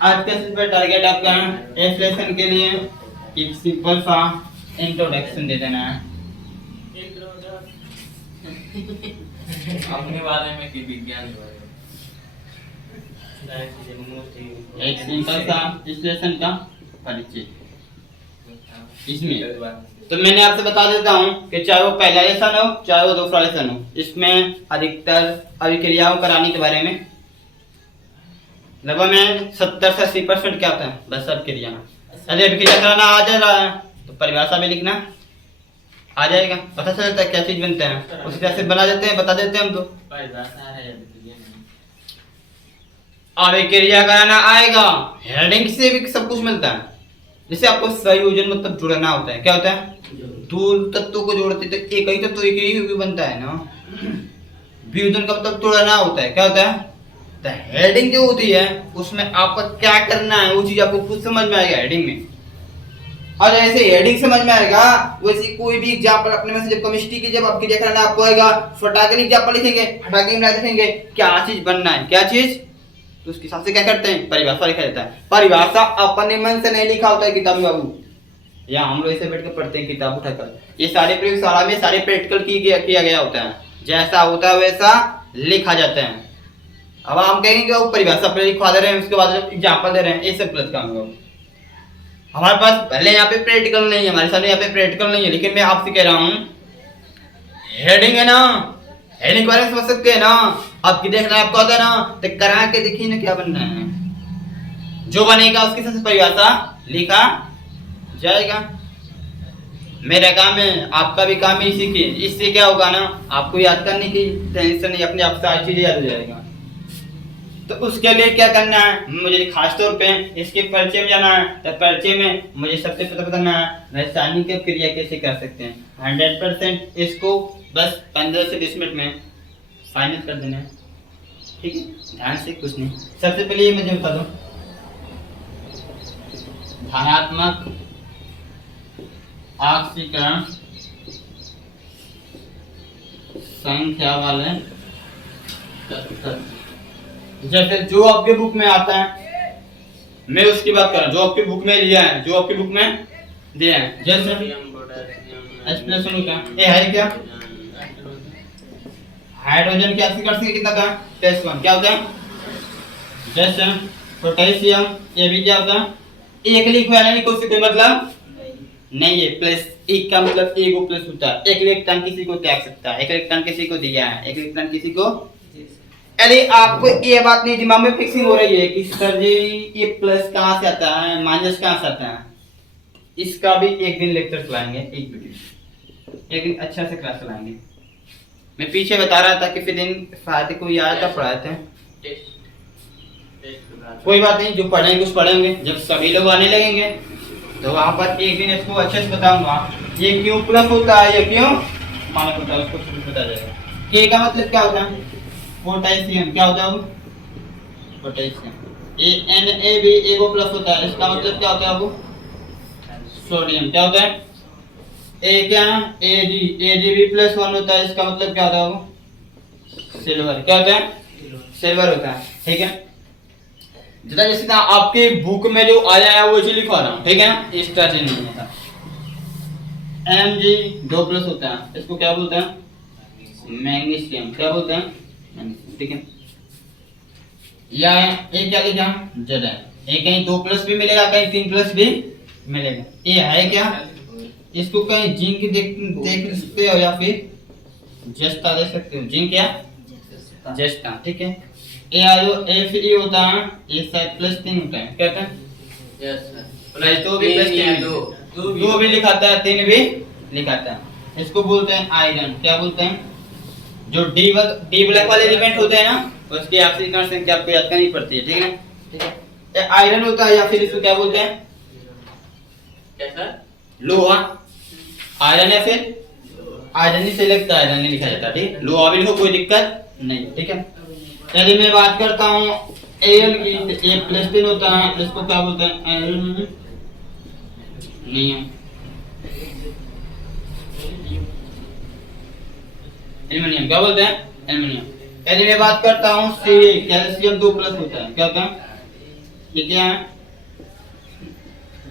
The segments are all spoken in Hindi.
आज का सिंपल टारगेट आपका इस लेसन के लिए एक सिंपल सा इंट्रोडक्शन दे देना है अपने बारे में कि विज्ञान के बारे में। एक सिंपल सा इस लेसन का परिचय। इसमें तो मैंने आपसे बता देता हूँ कि चाहे वो पहला लेसन हो चाहे वो दूसरा लेसन हो, इसमें अधिकतर अभिक्रियाओं कराने के बारे में लगभग में 70 से 80% क्या होता है, बस अभिक्रिया। यदि अभिक्रिया कराना आ जा रहा है तो परिभाषा में लिखना आ जाएगा, पता चलता है क्या चीज बनते हैं, उसी तरह से बना देते हैं, बता देते हैं हम तो। अभिक्रिया कराना आएगा, हेडिंग से भी सब कुछ मिलता है। जैसे आपको संयोजन मतलब जुड़ना होता है, क्या होता है, दो तत्वों को जोड़ते तो एक ही तत्व एक ही बनता है ना। वियोजन का मतलब तोड़ना होता है, क्या होता है, तो हेडिंग जो होती है उसमें आपको क्या करना है वो चीज आपको खुद समझ में आएगा हेडिंग में। और जैसे हेडिंग समझ में आएगा वैसे कोई भी एग्जांपल अपने में से जब केमिस्ट्री की जब आपकी क्या करना आपको आएगा, फटाके एग्जांपल लिखेंगे, फटाके में लिखेंगे क्या चीज बनना है, क्या चीज, तो उसके हिसाब से क्या करते हैं, परिभाषा लिखा जाता है। परिभाषा अपने मन से नहीं लिखा होता है किताब में बाबू, या हम लोग ऐसे बैठ कर पढ़ते हैं किताब उठाकर। ये सारे प्रयोगशाला में सारे प्रैक्टिकल किया गया होता है, जैसा होता है वैसा लिखा जाता है। अब हम कहेंगे वो परिभाषा पहले लिखवा दे रहे हैं उसके बाद एग्जांपल दे रहे हैं, ये सब गलत काम है। हमारे पास पहले यहाँ पे प्रैक्टिकल नहीं है, हमारे सामने यहाँ पे प्रैक्टिकल नहीं है, लेकिन मैं आपसे कह रहा हूँ हेडिंग है ना, हेडिंग के बारे में समझ सकते हैं ना, आपकी देखना आपको आता है ना, तो करा के देखिए ना क्या बनना है, जो बनेगा उसके साथ परिभाषा लिखा जाएगा। मेरा काम है, आपका भी काम है इसी के, इससे क्या होगा ना, आपको याद करने की टेंशन नहीं, अपने आप सारी चीजें याद हो जाएगा। तो उसके लिए क्या करना है, मुझे खास तौर पे इसके परिचय में जाना है। तो परिचय में मुझे सबसे पता करना है रासायनिक क्रिया कैसे कर सकते हैं। 100% इसको बस 15 से 20 मिनट में फाइनल कर देना है, ठीक है, ध्यान से कुछ नहीं। सबसे पहले ये मुझे बता दो, धनात्मक ऑक्सीकरण संख्या वाले तत्व, जैसे जो आपके बुक में आता है, मैं उसकी बात कर रहा हूँ, जो आपकी बुक में दिया है, जो आपकी बुक में दिया है, जैसे एक्सप्लेनेशन होता है, ये है क्या, हाइड्रोजन की ऑक्सीकरण कितना का +1 क्या होता है, जैसे पोटेशियम, ये भी क्या होता है, एक लिखवा नहीं कोई मतलब नहीं है, प्लस एक का मतलब एक को प्लस होता है, एक इलेक्ट्रॉन किसी को त्याग सकता है, एक इलेक्ट्रॉन किसी को दिया है, एक इलेक्ट्रॉन किसी को। अरे आपको ये बात नहीं दिमाग में फिक्सिंग हो रही है कि सर जी ये प्लस कहाँ से आता है माइनस कहाँ से आता है, इसका भी एक दिन लेक्चर चलाएंगे, एक दिन अच्छा से क्लास चलाएंगे। मैं पीछे बता रहा था कि फिर दिन फायदे को याद था पढ़ाए थे, कोई बात नहीं, जो पढ़ेंगे कुछ पढ़ेंगे, जब सभी लोग आने लगेंगे तो वहां पर एक दिन इसको अच्छे से बताऊंगा, ये क्यों प्लस होता है, ये क्यों माइनस होता है, उसको बता जाएगा। के का मतलब क्या होता है, पोटेशियम, क्या होता है वो, पोटेशियम, Na भी एगो प्लस होता है, इसका मतलब क्या होता है वो, सोडियम, क्या होता है, ए क्या Ag भी +1 होता है, इसका मतलब क्या होता है वो, सिल्वर, क्या होता है, सिल्वर होता है, ठीक है। जितना जैसे आपके बुक में जो आया है वो लिखवा रहा हूँ, ठीक है ना, इस तरह से नहीं होता। Mg 2+ होता है, इसको क्या बोलते हैं, मैग्नीशियम, क्या बोलते हैं, ठीक है। या एक क्या लिखा Z है, एक कहीं 2+ भी मिलेगा, कहीं 3+ भी मिलेगा, ये है क्या, इसको कहीं जिंक देख सकते हो या फिर जस्ता देख सकते हो, जिंक या जस्ता, ठीक है। ए आयो Fe होता है, ये शायद +3 होता है, क्या होता है, यस सर, प्लस 2 भी +3 दो भी लिखाता है, 3 भी लिखाता है, इसको बोलते हैं आयरन, क्या बोलते हैं, जो डी ब्लॉक वाले एलिमेंट होते हैं ना उसकी ऑक्सीकरण संख्या आपको याद करनी पड़ती है, ठीक है, ठीक है। ये आयरन होता है या फिर इसको क्या बोलते हैं, क्या सर, लोहा, आयरन या फिर आयरन ही से लगता है, आयरन नहीं लिखा जाता, ठीक, लोहा भी लिखो कोई दिक्कत नहीं, ठीक है। यदि मैं बात करता हूँ Al की, ये +3 होता है, इसको क्या बोलते हैं, नहीं है एल्युमिनियम, क्या बोलते हैं, एल्युमिनियम। यदि मैं बात करता हूँ Ca, कैल्शियम 2+ होता है, क्या होता है, ये क्या है?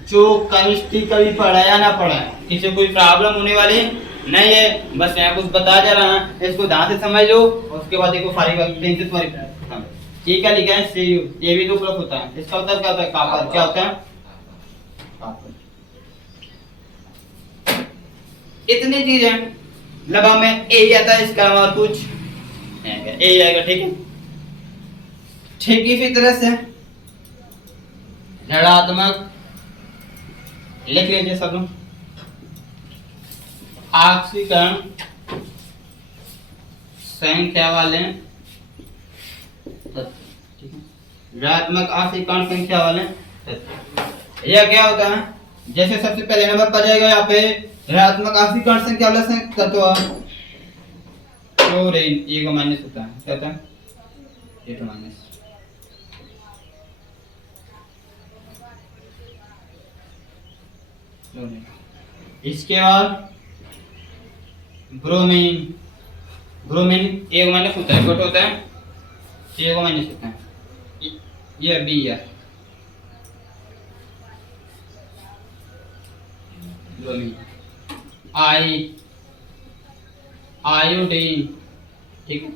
जो केमिस्ट्री कभी पढ़ा या ना पढ़ा है, किसी को कोई प्रॉब्लम होने वाली नहीं है, बस यहाँ कुछ बता जा रहा है, इसको ध्यान से समझ लो और उसके बाद देखो सारी बात टेंशन तुम्हारी खत्म। ये क्या लिखा है? Cu, ये भी तो प्लस होता है, इसका मतलब क्या होता है? कॉपर। क्या होता है? कॉपर। इतनी चीजें लबा में ए आता है, इसका और कुछ ए आएगा। ठीक है, ठीक इसी तरह से ऋणात्मक लिख लीजिए सब लोग। ऑक्सीकरण संख्या वाले तत्व, ठीक है, ऋणात्मक ऑक्सीकरण संख्या वाले तत्व। यह क्या होता है? जैसे सबसे पहले नंबर पर जाएगा यहाँ पे ऋणात्मक ऑक्सीकरण संख्या वाला तत्व क्लोरीन, ये माइनस होता है। क्या होता है? ये तो माइनस। इसके बाद ब्रोमीन, ब्रोमीन एक माइनस होता है, कट होता है, एक माइनस होता है। ये बी है ब्रोमीन। आयोडीन, ठीक है,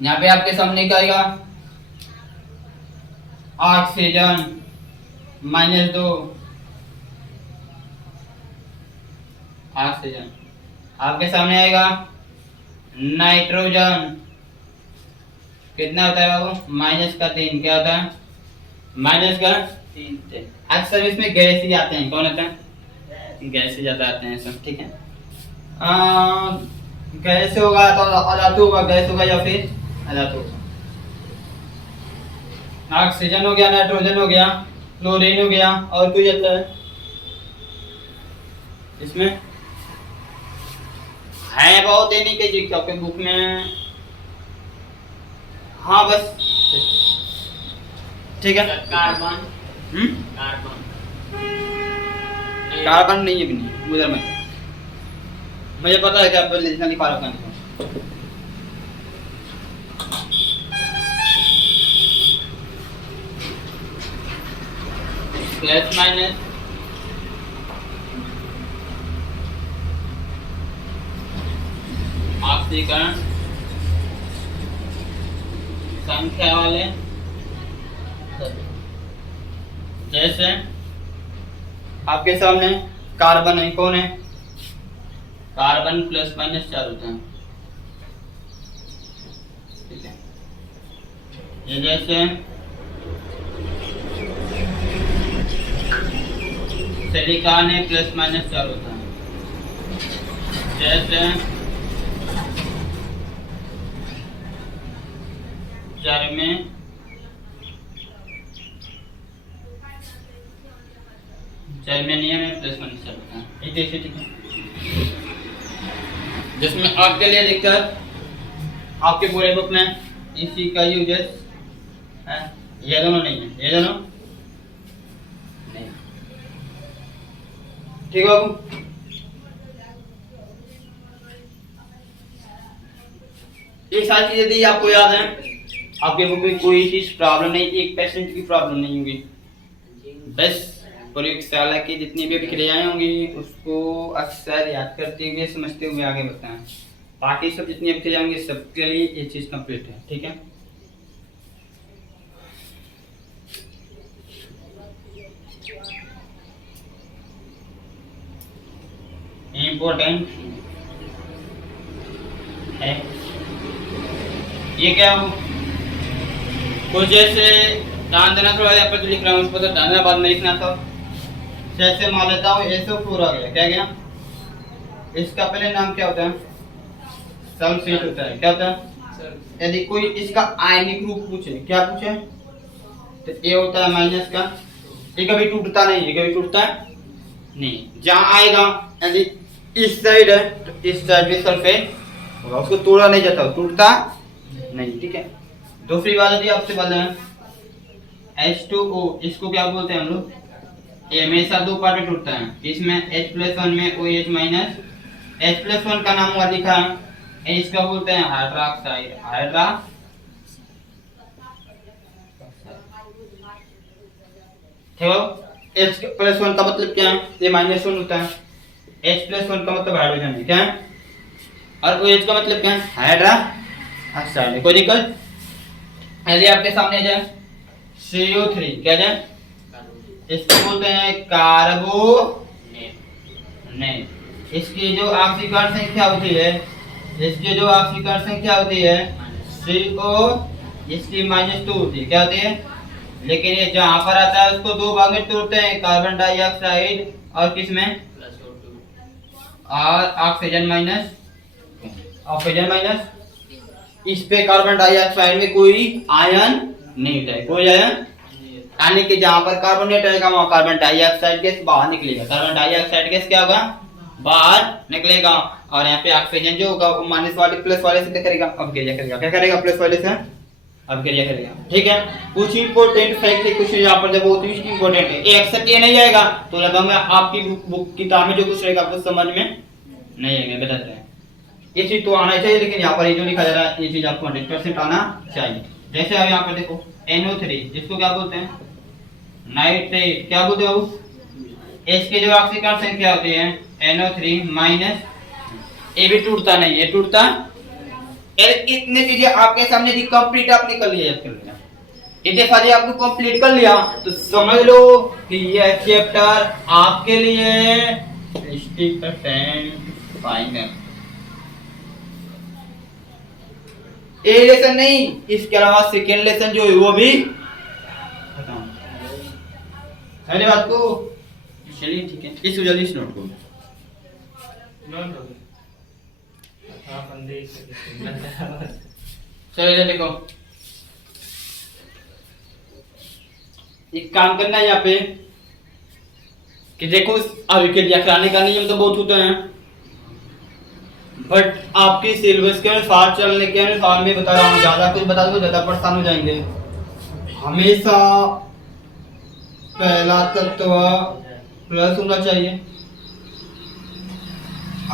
यहाँ पे आपके सामने क्या आएगा? Oxygen -2, oxygen. आपके सामने आएगा नाइट्रोजन, कितना होता है बाबू? -3। क्या होता है? -3। अक्सर इसमें गैस ही आते हैं। कौन आता है? गैस ही ज्यादा आते हैं सब। ठीक है, गैस होगा तो अधातु होगा, गैस होगा या फिर अधातु होगा। ऑक्सीजन हो गया, नाइट्रोजन हो गया, क्लोरीन हो गया, और कोई आता है इसमें? है बहुत देने के जी आपके बुक में। हाँ बस ठीक है। कार्बन, कार्बन कार्बन नहीं है भी नहीं उधर में। मुझे पता है कि आप लिखना नहीं पा रहे। प्लस माइनस ऑक्सीकरण संख्या वाले, जैसे आपके सामने कार्बन है। कौन है? कार्बन +- होता है। ठीक है, ये जैसे सिलिकॉन है, +- होता है। जैसे जर्मेनियम में +- होता है। ये देखिए, ठीक है, जिसमें आपके लिए दिक्कत आपके पूरे बुक में इसी का यूजेस है। ये दोनों नहीं है, ये दोनों नहीं। ठीक है बाबू, ये सारी चीजें यदि आपको याद है, आपके बुक में कोई चीज प्रॉब्लम नहीं, 1% की प्रॉब्लम नहीं होगी। बस प्रयोगशाला की जितनी भी क्रियाएं होंगी उसको अक्सर याद करते हुए समझते हुए आगे बढ़ते हैं। बाकी सब जितनी भी क्रियाएं होंगी सबके लिए ये चीज कंप्लीट है। ठीक है, इम्पोर्टेंट है। ये क्या हो कुछ जैसे ध्यान देना, थोड़ा यहाँ पर जो लिख रहा हूँ उसको तो ध्यान देना, बाद में लिखना। तो जैसे मान लेता हूँ SO4 आ गया। क्या गया? इसका पहले नाम क्या होता है? सल्फेट होता है। क्या होता है? यदि कोई इसका आयनिक रूप पूछे, क्या पूछे, तो ये होता है माइनस का। ये कभी टूटता नहीं है, कभी टूटता है नहीं। जहाँ आएगा यदि इस साइड है तो इस साइड भी सल्फेट होगा, उसको तोड़ा नहीं जाता, टूटता नहीं। ठीक है, दूसरी बात यदि आपसे बोल रहे हैं H2O, इसको क्या बोलते हैं हम लोग? ये हमेशा दो पार्ट में टूटता है। इसमें H+1 में OH-, H+1 का नाम हुआ लिखा है, इसका बोलते हैं हाइड्रोक्साइड। ठीक है। H प्लस 1 का मतलब क्या है? ये माइनस 1 होता है। H प्लस 1 का मतलब हाइड्रोजन है, क्या है? और OH का मतलब क्या है? हाइड्रा ऑक्साइड है। कोई दिक्कत? यदि आपके सामने जाए CO3 क्या जाए? इसको बोलते हैं कार्बोनेट। इसकी जो ऑक्सीकरण संख्या होती है, इसकी जो ऑक्सीकरण संख्या होती है CO, इसकी -2 होती है, क्या होती है? लेकिन ये जहां पर आता है उसको दो भाग में तोड़ते हैं, कार्बन डाइऑक्साइड और किसमें? और ऑक्सीजन माइनस। इस पे कार्बन डाइऑक्साइड में कोई आयन नहीं होता है, कोई आयन, यानी कि जहां पर कार्बोनेट रहेगा वहां कार्बन डाइऑक्साइड गैस बाहर निकलेगा। कार्बन डाइऑक्साइड गैस क्या होगा? बाहर निकलेगा। और यहाँ पे ऑक्सीजन जो होगा वो माइनस वाले प्लस वाले से क्या करेगा? अपक्रिया करेगा। क्या करेगा? प्लस वाले से अपक्रिया करेगा। ठीक है। कुछ इंपॉर्टेंट फैक्ट है, कुछ यहाँ पर जब बहुत ही इंपॉर्टेंट है, एक अक्सर ये नहीं आएगा तो लगाऊंगा आपकी बुक किताब में जो कुछ रहेगा आपको समझ में नहीं आएगा। बताते हैं ये चीज तो आना चाहिए, लेकिन यहाँ पर ये जो लिखा जा रहा है ये चीज आपको 100% आना चाहिए। जैसे अब यहाँ पर देखो NO3, जिसको क्या बोलते हैं? नाइट्रेट। क्या बोलते हो? इसके जो ऑक्सीकरण संख्या होती है NO3 माइनस, ये भी टूटता नहीं है, टूटता। इतने चीजें आपके सामने थी, कंप्लीट आपने कर लिया, याद कर लिया। इतने सारे आपको कंप्लीट कर लिया तो समझ लो कि यह चैप्टर आपके लिए 60% फाइनल। ए लेसन नहीं, इसके अलावा सेकेंड लेसन जो है वो भी खत्म। समझे बात को? चलिए ठीक है, इस जल्दी इस नोट को चलिए देखो, एक काम करना है यहाँ पे कि देखो अभिक्रिया कराने का नियम तो बहुत होते हैं, बट आपके सिलेबस के अनुसार चलने के अनुसार मैं बता रहा हूँ, ज्यादा कुछ बता दो ज्यादा परेशान हो जाएंगे। हमेशा पहला तत्व प्लस होना चाहिए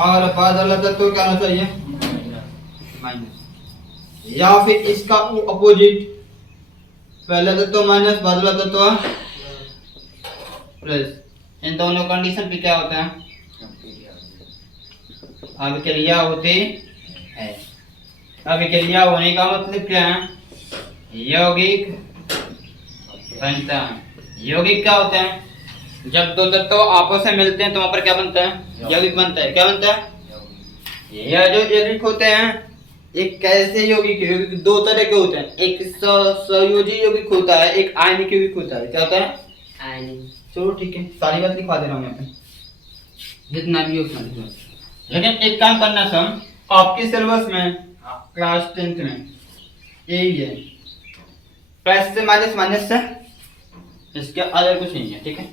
और बाद वाला तत्व क्या होना चाहिए? माइनस। या फिर इसका अपोजिट, पहला तत्व माइनस बाद वाला तत्व प्लस। इन दोनों कंडीशन पे क्या होता है? अभिक्रिया होती है। अभिक्रिया होने का मतलब क्या है? यौगिक बनता है। यौगिक क्या होता है? जब दो तत्व आपस में मिलते हैं तो वहां पर क्या बनता है? यौगिक बनता है। क्या बनता है? यह जो यौगिक होते हैं एक कैसे यौगिक? यौगिक दो तरह के होते हैं, एक संयोजी यौगिक होता है, एक आयनिक यौगिक होता है। क्या होता है? आयनिक। चलो ठीक है, सारी बात लिखवा दे रहा हूँ यहाँ पे, जितना भी हो उतना लिखवा। लेकिन एक काम करना सम, आपके सिलेबस में क्लास 10th में यही है, प्लस से माइनस, माइनस से, इसके अदर कुछ नहीं है। ठीक है,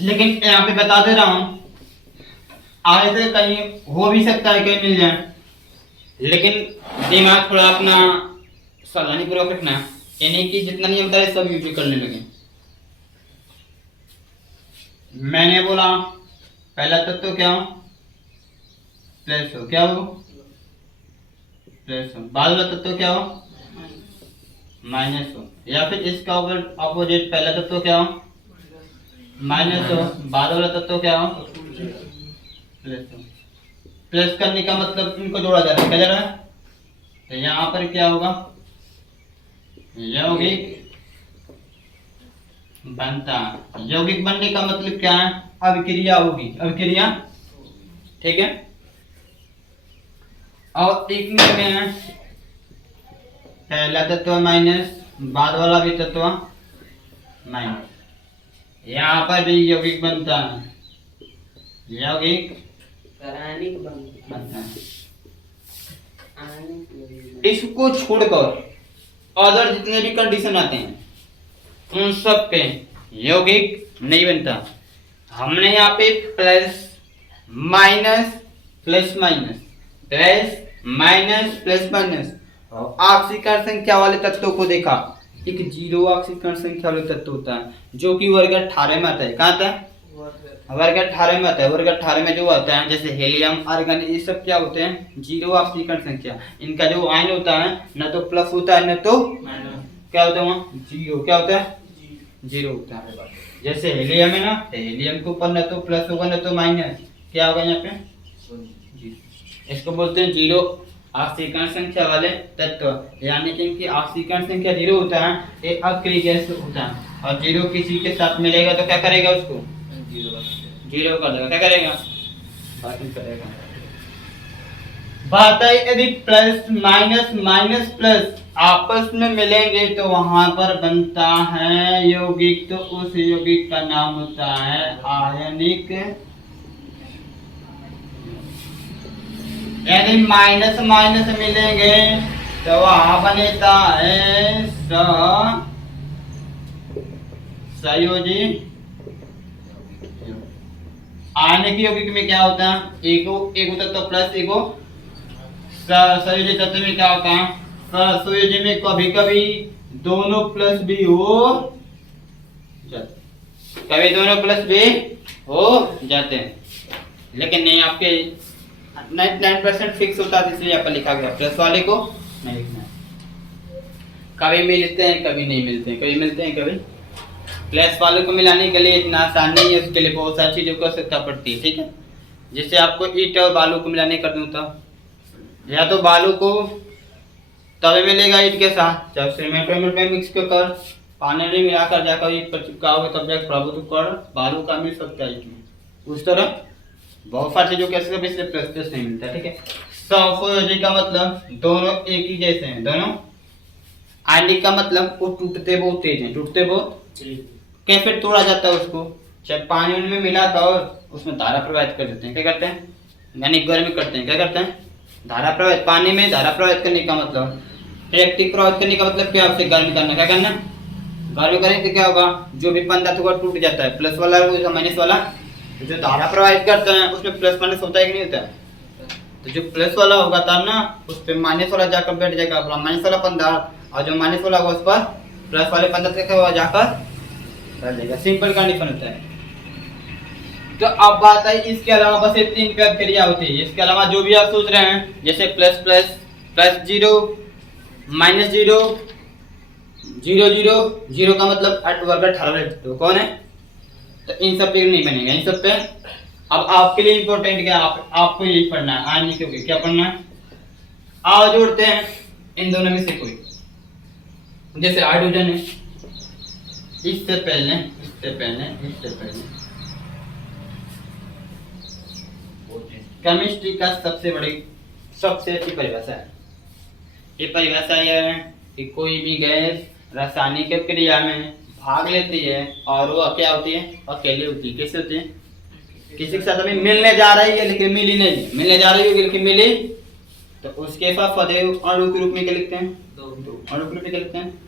लेकिन यहाँ पे बता दे रहा हूँ, आगे से कहीं हो भी सकता है कहीं मिल जाए, लेकिन दिमाग थोड़ा अपना सावधानी पूर्वक रखना, यानी कि जितना नियम था सब यूज करने लगे। मैंने बोला पहला तत्व क्या हो? प्लस हो। क्या हो? प्लस हो। बाद वाला तत्व क्या हो? माइनस हो। या फिर इसका अपोजिट, पहला तत्व क्या हो? माइनस हो, बाद वाला तत्व क्या हो? प्लस हो। प्लस करने का मतलब इनको जोड़ा जा रहा है। क्या जा रहा है? तो यहाँ पर क्या होगा? यौगिक बनता। यौगिक बनने का मतलब क्या है? अभिक्रिया होगी, अभिक्रिया। ठीक है, और एक में है पहला तत्व माइनस, बाद वाला भी तत्व माइनस, यहाँ पर भी यौगिक बनता है, यौगिक बनता है। इसको छोड़कर अदर जितने भी कंडीशन आते हैं उन सब पे यौगिक नहीं बनता। हमने यहाँ पे plus minus plus minus, plus minus plus minus ऑक्सीकरण संख्या वाले तत्वों को देखा। एक जीरो ऑक्सीकरण संख्या वाले तत्व होता है जो कि वर्ग 18 में आता है। कहाँ आता है? वर्ग 18 में आता है। वर्ग 18 में जो आता है जैसे हीलियम, आर्गन, ये सब क्या होते हैं? जीरो ऑक्सीकरण संख्या। इनका जो आयन होता है न तो प्लस होता है न तो क्या होता है वहाँ? जीरो। क्या होता है? जीरो होता है। जैसे हेलियम है ना, तो हेलियम के ऊपर न तो प्लस होगा न तो माइनस, क्या होगा यहाँ पे जीरो। इसको बोलते हैं जीरो ऑक्सीकरण संख्या वाले तत्व, यानी कि इनकी ऑक्सीकरण संख्या जीरो होता है, ये अक्रिय गैस होता है। और जीरो किसी के साथ मिलेगा तो क्या करेगा, उसको जीरो कर देगा, क्या करेगा, बाकी करेगा। बात है यदि प्लस माइनस माइनस प्लस आपस में मिलेंगे तो वहां पर बनता है यौगिक, तो उस यौगिक का नाम होता है आयनिक। यदि माइनस माइनस मिलेंगे तो वहां बनेता है संयोजी। आयनिक यौगिक में क्या होता है, एक होता तो प्लस, एक संयोजी तत्व में क्या होता है, संयोजी में कभी कभी दोनों प्लस भी हो जाते, कभी दोनों प्लस भी हो जाते हैं, लेकिन नहीं आपके 99% फिक्स होता है, इसलिए यहाँ पर लिखा गया प्लस वाले को नहीं लिखना है। कभी मिलते हैं कभी नहीं मिलते हैं, कभी मिलते हैं कभी। प्लस वाले को मिलाने के लिए इतना आसान नहीं है, उसके लिए बहुत सारी चीजों की आवश्यकता पड़ती है, ठीक है। जैसे आपको ईंट और बालू को मिलाने कर दूं तो या तो बालू को तवे में लेगा ईंट के साथ, जब सीमेंट में मिक्स कर पानी में मिलाकर जाकर ईंट पर चिपकाओगे तब जाकर प्रभुत्व कर बालू का मिल सकता है ईंट में। उस तरह बहुत सारी चीजों के इसलिए प्लस प्लस नहीं मिलता, ठीक है। संयोजी का मतलब दोनों एक ही जैसे हैं दोनों। आयनिक का मतलब वो टूटते बहुत तेज हैं, टूटते बहुत कैसे तोड़ा जाता है उसको, चाहे पानी उनमें मिला था और उसमें धारा प्रवाहित कर देते हैं, क्या करते हैं, यानी गर्मी करते हैं, क्या करते हैं, धारा प्रवाहित। पानी में धारा प्रवाहित करने का मतलब, इलेक्ट्रिक प्रवाहित करने का मतलब क्या, उसे गर्म करना, क्या करना, गर्म करें तो क्या होगा, जो भी पदार्थ होगा टूट जाता है, प्लस वाला हो माइनस वाला। तो जो धारा प्रवाहित करते हैं उसमें प्लस माइनस होता है कि नहीं होता है, तो जो प्लस वाला होगा तब ना उस पर माइनस वाला जाकर बैठ जाएगा, माइनस वाला पदार्थ, और जो माइनस वाला होगा उस पर प्लस वाले पदार्थ का जाकर बैठ जाएगा। सिंपल कंडीशन होता है। तो अब बात है इसके अलावा बस ये 3 प्रक्रिया होती है, इसके अलावा जो भी आप सोच रहे हैं जैसे plus plus plus zero minus zero zero zero zero का मतलब वर्ग 18 तो कौन है, तो इन सब पे नहीं बनेगा, इन सब पे। अब आपके लिए इंपॉर्टेंट क्या, आपको यही पढ़ना है, आयनिक यौगिक क्या पढ़ना है। आओ जोड़ते हैं इन दोनों में से कोई, जैसे हाइड्रोजन है, इससे पहले केमिस्ट्री का सबसे अच्छी परिभाषा है, ये परिभाषा यह है कि कोई भी गैस रासायनिक क्रिया में भाग लेती है और वो क्या होती है, अकेले होती है। कैसे होती है, किसी के साथ अभी मिलने जा रही है लेकिन मिली नहीं, मिलने जा रही होगी लेकिन मिली, तो उसके साथ सदैव अणु के रूप में क्या लिखते हैं, अणु के रूप में क्या लिखते हैं।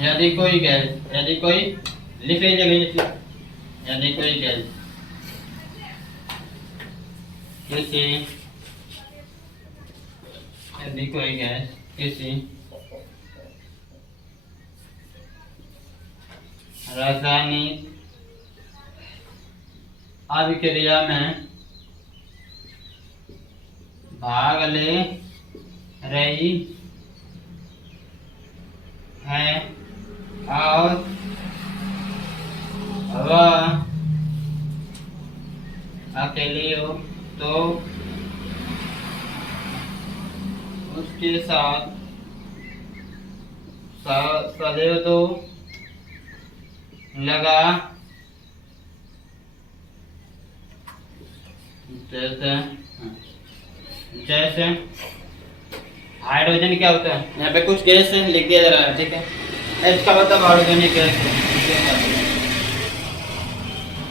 यदि कोई गैस, यदि कोई लिख लीजिएगा, यदि कोई गैस किसी, यदि कोई गैस किसी रासायनिक अभिक्रिया में भाग ले रही है और वह अकेली हो तो उसके साथ सदैव तो लगा जैसे हाइड्रोजन क्या होता है, यहाँ पे कुछ गैस लिख दिया जा रहा है, ठीक है। H का मतलब हाइड्रोजन गैस है।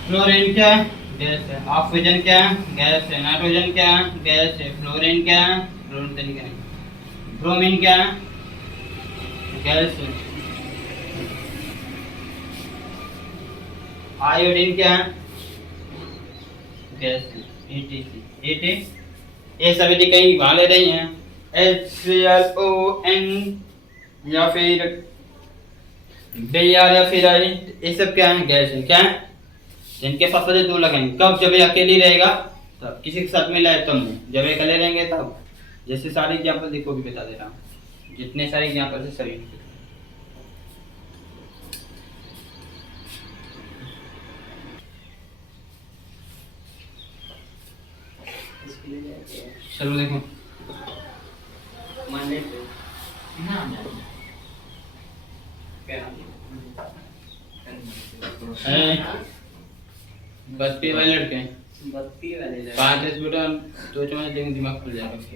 फ्लोरीन क्या गैस है, ऑक्सीजन क्या गैस है, नाइट्रोजन क्या गैस है, फ्लोरीन क्या, फ्लोरीन तो नहीं, ब्रोमीन क्या गैस है, आयोडीन क्या गैस है, ETC ये सभी कहीं भाग ले रही हैं, HClON या फिर Br या फिर I, ये सब क्या है, गैस है, क्या है, इनके साथ से दो लगेंगे। कब, जब ये अकेली रहेगा तब, किसी के साथ मिला है तब नहीं, जब ये अकेले रहेंगे तब। जैसे सारे एग्जाम्पल देखो भी बता दे रहा हूँ, जितने सारे एग्जाम्पल से सभी चलो देखो मंडे पे ना क्या बत्ती वाले लड़के बत्ती वाले लड़के। 5 बेटा 2 चम्मच देंगे दिमाग खुल जाएगा उसके।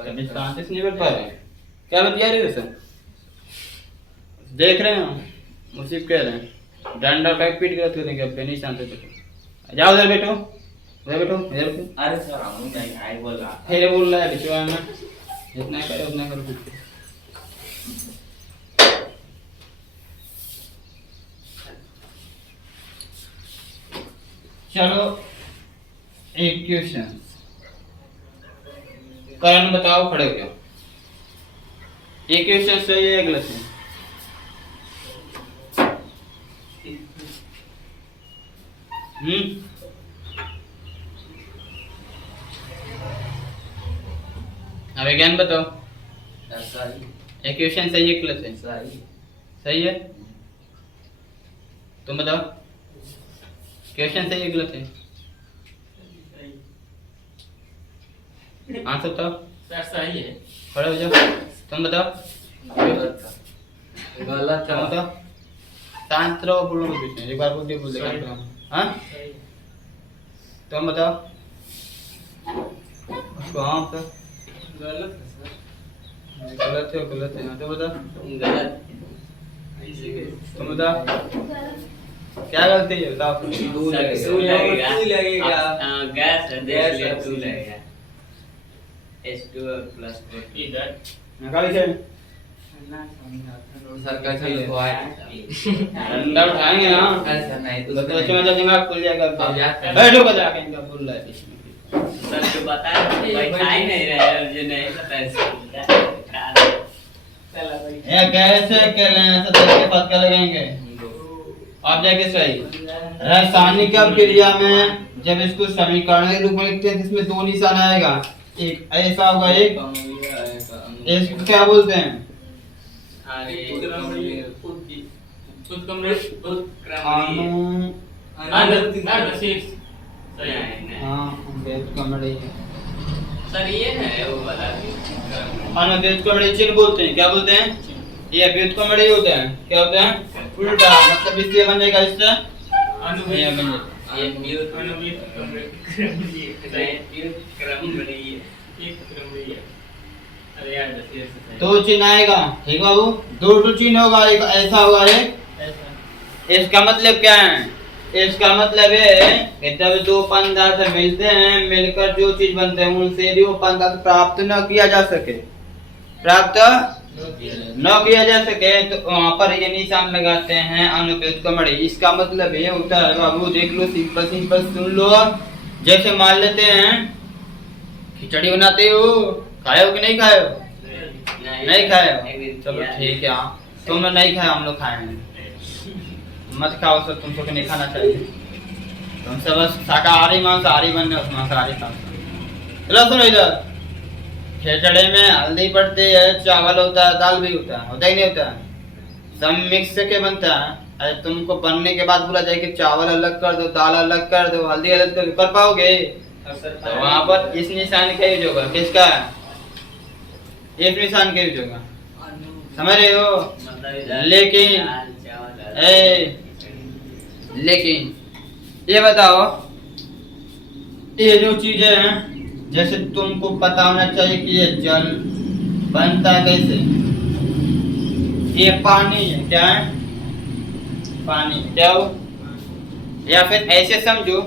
कभी शांति से नहीं बैठ पा रहे क्या बतिया रहे हो सर देख रहे हो मुझे कह रहे हैं डंडा का पीट कर रख देंगे अब नहीं शांति से बैठो जाओ उधर बैठो इधर बैठो। अरे सर हम नहीं आई बोल रहा था। फिर बोल रहा है बिचवा में जितना करो उतना करो कुछ चलो एक क्वेश्चन कारण बताओ खड़े हो जाओ। एक क्वेश्चन सही है गलत है? अब ज्ञान बताओ सही एक क्वेश्चन सही है गलत है? सही सही है तुम बताओ क्वेश्चन सही है गलत है? आंसर बताओ। सर सही है। खड़े हो जाओ तुम बताओ। गलत था। गलत तुम बताओ शांत रहो बोलो मत बीच में एक बार बोल देगा हाँ तुम बताओ कहाँ पे गलत है सर। गलत है तो बताओ गलत तुम बताओ क्या गलती है बताओ। तू लगेगा गैस है देख लिया तू लगेगा H2 प्लस इधर निकाल के सर का चीज को आया डंडा उठाएंगे ना ऐसा नहीं तो बच्चों में दिमाग खुल जाएगा अब याद कर। बैठो बजा के इनका बोल रहा है बीच में। सर को बता भाई खा ही नहीं रहे और जो नहीं पता है चला भाई ये कैसे कर रहे हैं ऐसा देख के पता क्या लगाएंगे आप जाके सही रासायनिक क्रिया में जब इसको समीकरण के रूप में लिखते हैं जिसमें 2 निशान आएगा एक ऐसा होगा एक इसको क्या बोलते हैं व्युत्क्रमणीय सर ये है वो वाला व्युत्क्रमणीय चिन्ह बोलते हैं क्या बोलते हैं ये व्युत्क्रमणीय होता है क्या होता है उल्टा मतलब इससे बन जाएगा इससे ये बन जाएगा तो चिन्ह आएगा ठीक बाबू 2 चिन्ह होगा एक ऐसा होगा एक इसका मतलब क्या है इसका मतलब है कि जब 2 पदार्थ मिलते हैं मिलकर जो चीज बनते हैं उनसे भी वो पदार्थ प्राप्त न किया जा सके प्राप्त न किया जा सके तो वहां पर ये निशान लगाते हैं अनुव्युत्क्रमणीय। इसका मतलब ये होता है बाबू देख लो सिंपल सुन लो जैसे मान लेते हैं खिचड़ी बनाते हो खाए हो कि नहीं खाए हो नहीं खाए हो चलो ठीक है तुमने नहीं खाया हम लोग खाए मत खाओ सर तुम सबको नहीं खाना चाहिए तुमसे बस शाकाहारी मांसाहारी बनने उस मांसाहारी चलो सुनो इधर खिचड़ी में हल्दी पड़ती है चावल होता है दाल भी होता ही नहीं होता सब मिक्स के बनता है अरे तुमको बनने के बाद बोला जाए कि चावल अलग कर दो दाल अलग कर दो हल्दी अलग कर पाओगे तो वहाँ पर इस निशान का यूज होगा किसका एक निशान का यूज होगा समझ रहे हो लेकिन ये बताओ ये जो चीजें हैं जैसे तुमको पता होना चाहिए कि ये जल बनता कैसे ये पानी है क्या है पानी क्या हो या फिर ऐसे समझो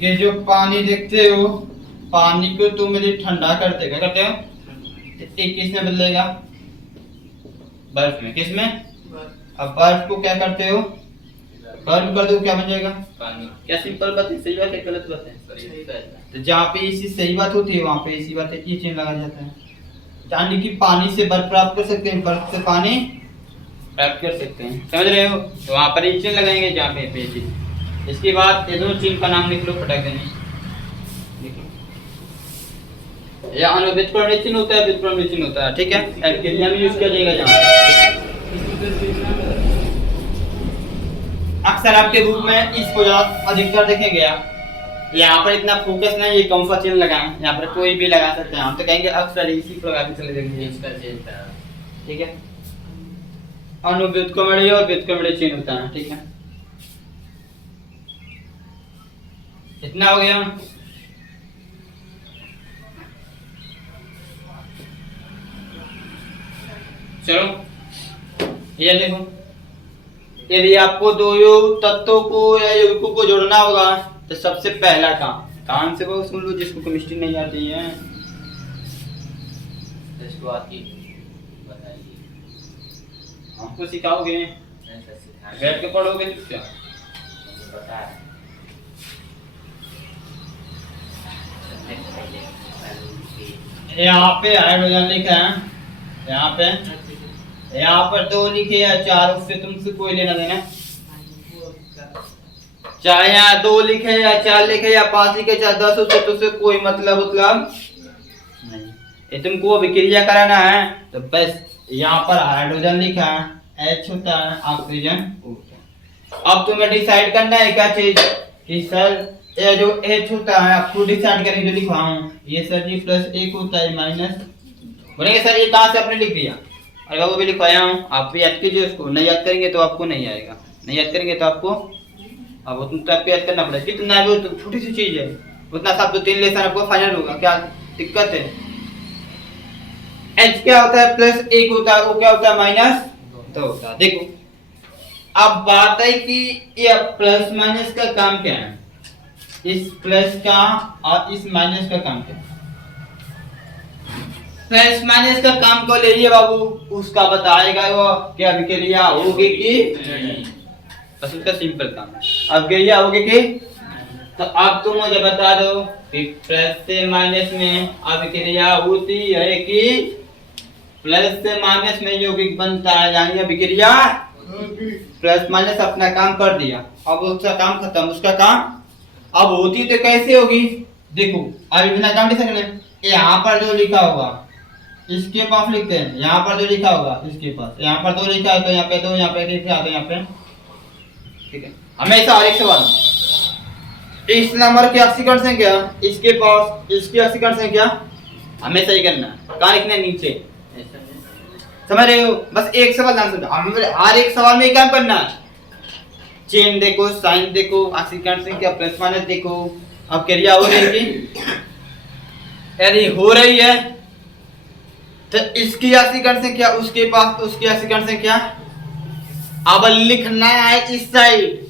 कि जो पानी देखते हो पानी को तुम यदि ठंडा करते क्या करते हो एक किस में बदलेगा बर्फ में किस में अब बर्फ को क्या करते हो बर्फ कर दो क्या बन जाएगा पानी क्या सिंपल बात है सही बात है गलत बात है तो जहाँ पे इसी सही बात होती है वहाँ पे इसी बात है ये चिन्ह लगा जाता है यानी कि पानी से बर्फ प्राप्त कर सकते हैं बर्फ से पानी प्राप्त कर सकते हैं समझ रहे हो तो वहाँ पर ये चिन्ह लगाएंगे जहाँ पे चिन्ह इसके बाद ये दोनों चिन्ह का नाम लिख लो फटाक देने या अनुव्युत्क्रमणीय चिन्ह होता है व्युत्क्रमणीय चिन्ह होता है ठीक है क्रिया में यूज किया जाएगा जहाँ अक्सर आपके ग्रुप में इसको ज्यादा अधिकतर देखेंगे आप। यहाँ पर इतना फोकस नहीं, ये कंफर्ट चेन लगाएं, यहाँ पर कोई भी लगा सकते हैं। हम तो कहेंगे अक्सर इसी प्रकार से चले जाएंगे। ठीक है, अनुव्युत्क्रमणीय और व्युत्क्रमणीय चेन होता है। ठीक है, इतना हो गया। चलो ये देखो, यदि आपको दो तत्वों को या यौगिकों को जोड़ना होगा तो सबसे पहला काम से वो सुन लो, जिसको केमिस्ट्री नहीं आती है इसको आती बताइए, हमको सिखाओगे, बैठ के पढ़ोगे क्या? बता यहाँ पे हाइड्रोजन लिखा है, यहाँ पर 2 लिखे या 4, उससे तुमसे कोई लेना देना। चाहे यहाँ 2 लिखे या 4 लिखे या 5 लिखे चाहे 10, उससे तुमसे कोई मतलब नहीं। ये तुमको अभिक्रिया कराना है तो बस यहाँ पर हाइड्रोजन लिखा है, H होता है, ऑक्सीजन होता है। अब तुम्हें डिसाइड करना है क्या चीज कि सर ये जो H होता है आपको डिसाइड करने जो लिखा हूँ, ये सर जी +1 होता है माइनस, बोलेंगे सर ये कहाँ से आपने लिख दिया? अरे बाबू भी लिखवाया हूँ, आप भी याद कीजिए उसको। नहीं याद करेंगे तो आपको नहीं आएगा, नहीं याद करेंगे तो आपको अब उतना आपको याद करना पड़ेगा। कितना भी तो छोटी सी चीज है, उतना सा 2-3 लेसन आपको फाइनल होगा, क्या दिक्कत है? H क्या होता है? +1 होता है, वो क्या होता है? -2 होता है। देखो अब बात है कि ये प्लस माइनस का काम क्या है, इस प्लस का और इस माइनस का काम क्या है? प्लस माइनस का काम को ले लिए बाबू, उसका बताएगा वो क्या अभिक्रिया होगी कि बस उसका सिंपल काम है, अभिक्रिया होगी कि। तो अब तुम मुझे बता दो कि प्लस से माइनस में अभिक्रिया होती है कि प्लस से माइनस में यौगिक बनता है, यानी अभिक्रिया। प्लस माइनस अपना काम कर दिया, अब उसका काम खत्म, उसका काम अब होती तो कैसे होगी? देखो अभी बिना काम नहीं सकते, यहाँ पर जो लिखा होगा इसके पास लिखते हैं, यहाँ पर जो लिखा होगा इसके पास, यहाँ पर 2 लिखा है तो यहाँ पे 2, यहाँ पे लिखा है तो यहाँ पे। ठीक है, हमेशा हर एक सवाल इस नंबर की ऑक्सीकरण संख्या इसके पास, इसकी ऑक्सीकरण संख्या हमेशा ही करना है। कहाँ लिखना है? नीचे, समझ रहे हो? बस एक सवाल ध्यान से, हर एक सवाल में काम करना है। चेन देखो, साइन देखो, ऑक्सीकरण संख्या प्लस माइनस देखो, अब क्रिया हो रही है यदि हो रही है तो इसकी ऑक्सीकरण संख्या उसके पास, उसकी ऑक्सीकरण संख्या। अब लिखना है इस साइड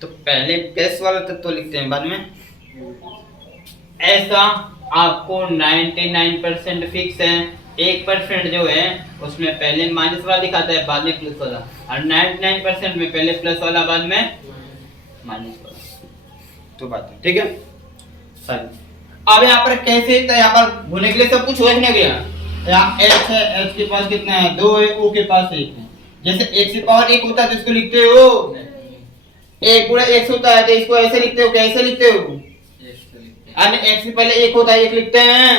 तो पहले प्लस वाला तत्व तो लिखते हैं बाद में। ऐसा आपको 99% फिक्स है, 1% जो है उसमें पहले माइनस वाला दिखाता है बाद में प्लस वाला, और 99% में पहले प्लस वाला बाद में माइनस वाला, तो बात है। ठीक है सही। अब यहाँ पर कैसे, तो यहाँ पर भूलने के लिए सब कुछ लिखने गया। यहाँ H है, H के पास कितना है? 2 है, O के पास 1 है। जैसे x की पावर 1 होता है तो इसको लिखते हो 1 गुणा x होता है तो इसको ऐसे लिखते हो, कैसे लिखते हो? अन्य x से पहले 1 होता है 1 लिखते हैं,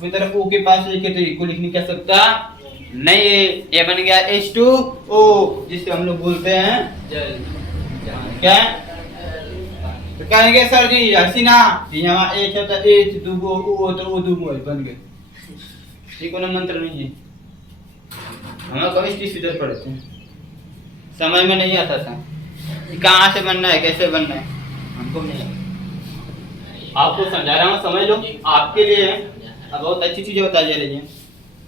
फिर तरफ O के पास 1 है तो 1 को लिख नहीं कर सकता नहीं। ये बन गया H2O, जिसे हम लोग बोलते हैं जल। क्या तो कहेंगे सर जी हसीना यहाँ 1 है तो H2O, O तो O 2 बन गए। ये कोई मंत्र नहीं है, हम केमिस्ट्री सीधे पढ़ते हैं, समझ में नहीं आता था कहाँ से बनना है, कैसे बनना है, हमको नहीं। आपको समझा रहा हूँ, समझ लो, आपके लिए अब बहुत अच्छी चीजें बताई जा रही हैं,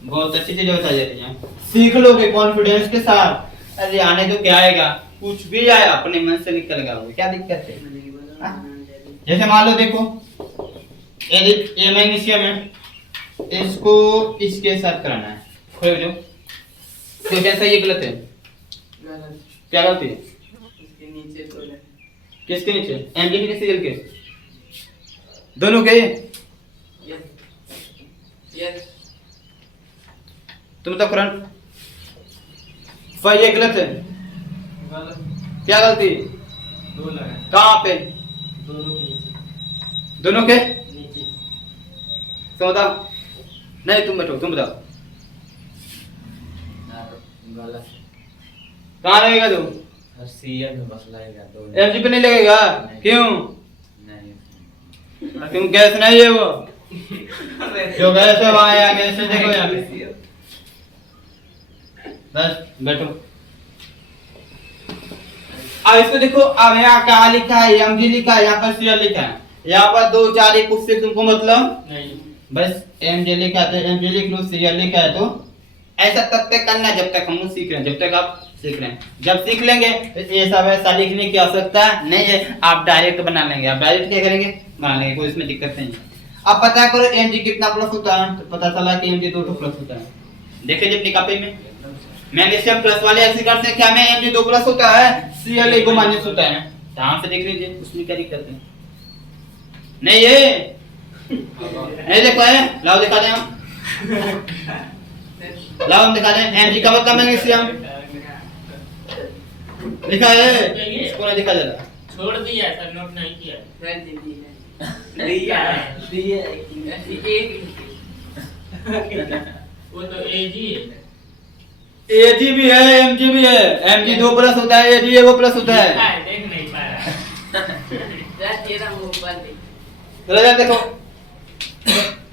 बहुत अच्छी चीजें बताई जा रही हैं, सीख लोगे कॉन्फिडेंस के साथ। अरे आने तो क्या आएगा, कुछ भी आए अपने मन से निकल गया, क्या दिक्कत है? जैसे मान लो देखो ये मैग्नीशियम है, इसको इसके साथ कराना है, खोलो जो तो कैसा, ये गलत है, क्या गलती है? इसके नीचे तो किसके नीचे? एमडी के सीएल के दोनों के। यस तुम तो करंट ये गलत है, क्या गलती? 2 लगा, कहाँ पे? दोनों के नीचे। तो बताओ, नहीं तुम बैठो, तुम बताओ। गलत कहाँ लगेगा तू? सीएम में बस लगेगा तो एमजी पे नहीं लगेगा? नहीं। क्यों? नहीं क्यों गैस नहीं है वो? जो गैस है वहाँ है, गैस है, देखो यहाँ पे। बस बैठो। अब इसको देखो, अब यहाँ क्या लिखा है? एमजी लिखा है, यहाँ पर सीएल लिखा है, यहाँ पर 2 4 1 कुछ से तुमको मतलब नहीं बस एमजे लिखा है तो एमजे लिख लो, सीएल लिखा है तो ऐसा तब तक करना जब तक हम लोग सीख रहे हैं, जब तक आप सीख रहे हैं। जब सीख लेंगे तो ये सब ऐसा लिखने की आवश्यकता नहीं है, आप डायरेक्ट बना लेंगे। आप डायरेक्ट क्या करेंगे? बना लेंगे, कोई इसमें दिक्कत नहीं है। अब पता करो एमजी कितना प्लस होता है, तो पता चला कि एमजी 2 प्लस होता है। देखे जब निकापे में मैग्नीशियम प्लस वाले एक्सीकरण से क्या में एमजी 2 प्लस होता है, सीएल 1 माइनस होता है। ध्यान से देख लीजिए, उसमें क्या दिक्कत है? नहीं ये नहीं देखो है, लाओ दिखा दें हम, लाओ हम दिखा दें। एमजी का मतलब मैग्नीशियम लिखा है, इसको नहीं दिखा जरा। छोड़ दिया सर, नोट नहीं किया। वो तो एजी है। एजी भी है, एमजी भी है। एमजी 2 प्लस होता है, एजी 1 प्लस होता है। देख नहीं पा रहा। जरा देखो,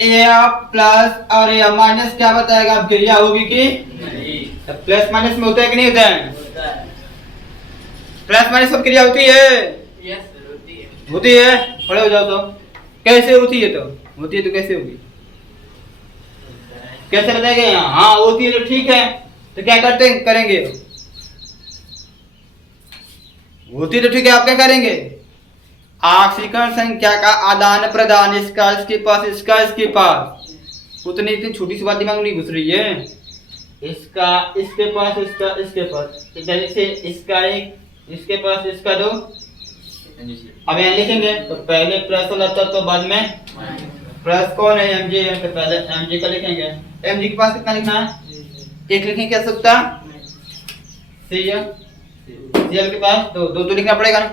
ए प्लस और ए माइनस क्या बताएगा? अब क्रिया होगी कि नहीं प्लस माइनस में होता है कि नहीं होता है? प्लस माइनस सब क्रिया होती है, होती है। खड़े हो जाओ तो कैसे होती है? तो होती है तो कैसे होगी? कैसे बताएंगे? हाँ होती है तो ठीक है, तो क्या करते करेंगे? होती तो ठीक है, आप क्या करेंगे? आक्सीकरण संख्या का आदान प्रदान, इसका इसके पास, इसका इसके पास। उतनी इतनी छोटी सी बात दिमाग में नहीं घुस रही है। इसका इसके पास, इसका इसके पास, जैसे इसका एक, इसके पास इसका 2। अब यहाँ लिखेंगे तो पहले प्लस वाला था तो बाद में प्लस कौन है? एमजी है, तो पहले एमजी का लिखेंगे। एमजी के पास कितना लिखना है? 1 लिखेंगे क्या सकता? सीएल के पास 2 तो लिखना पड़ेगा ना।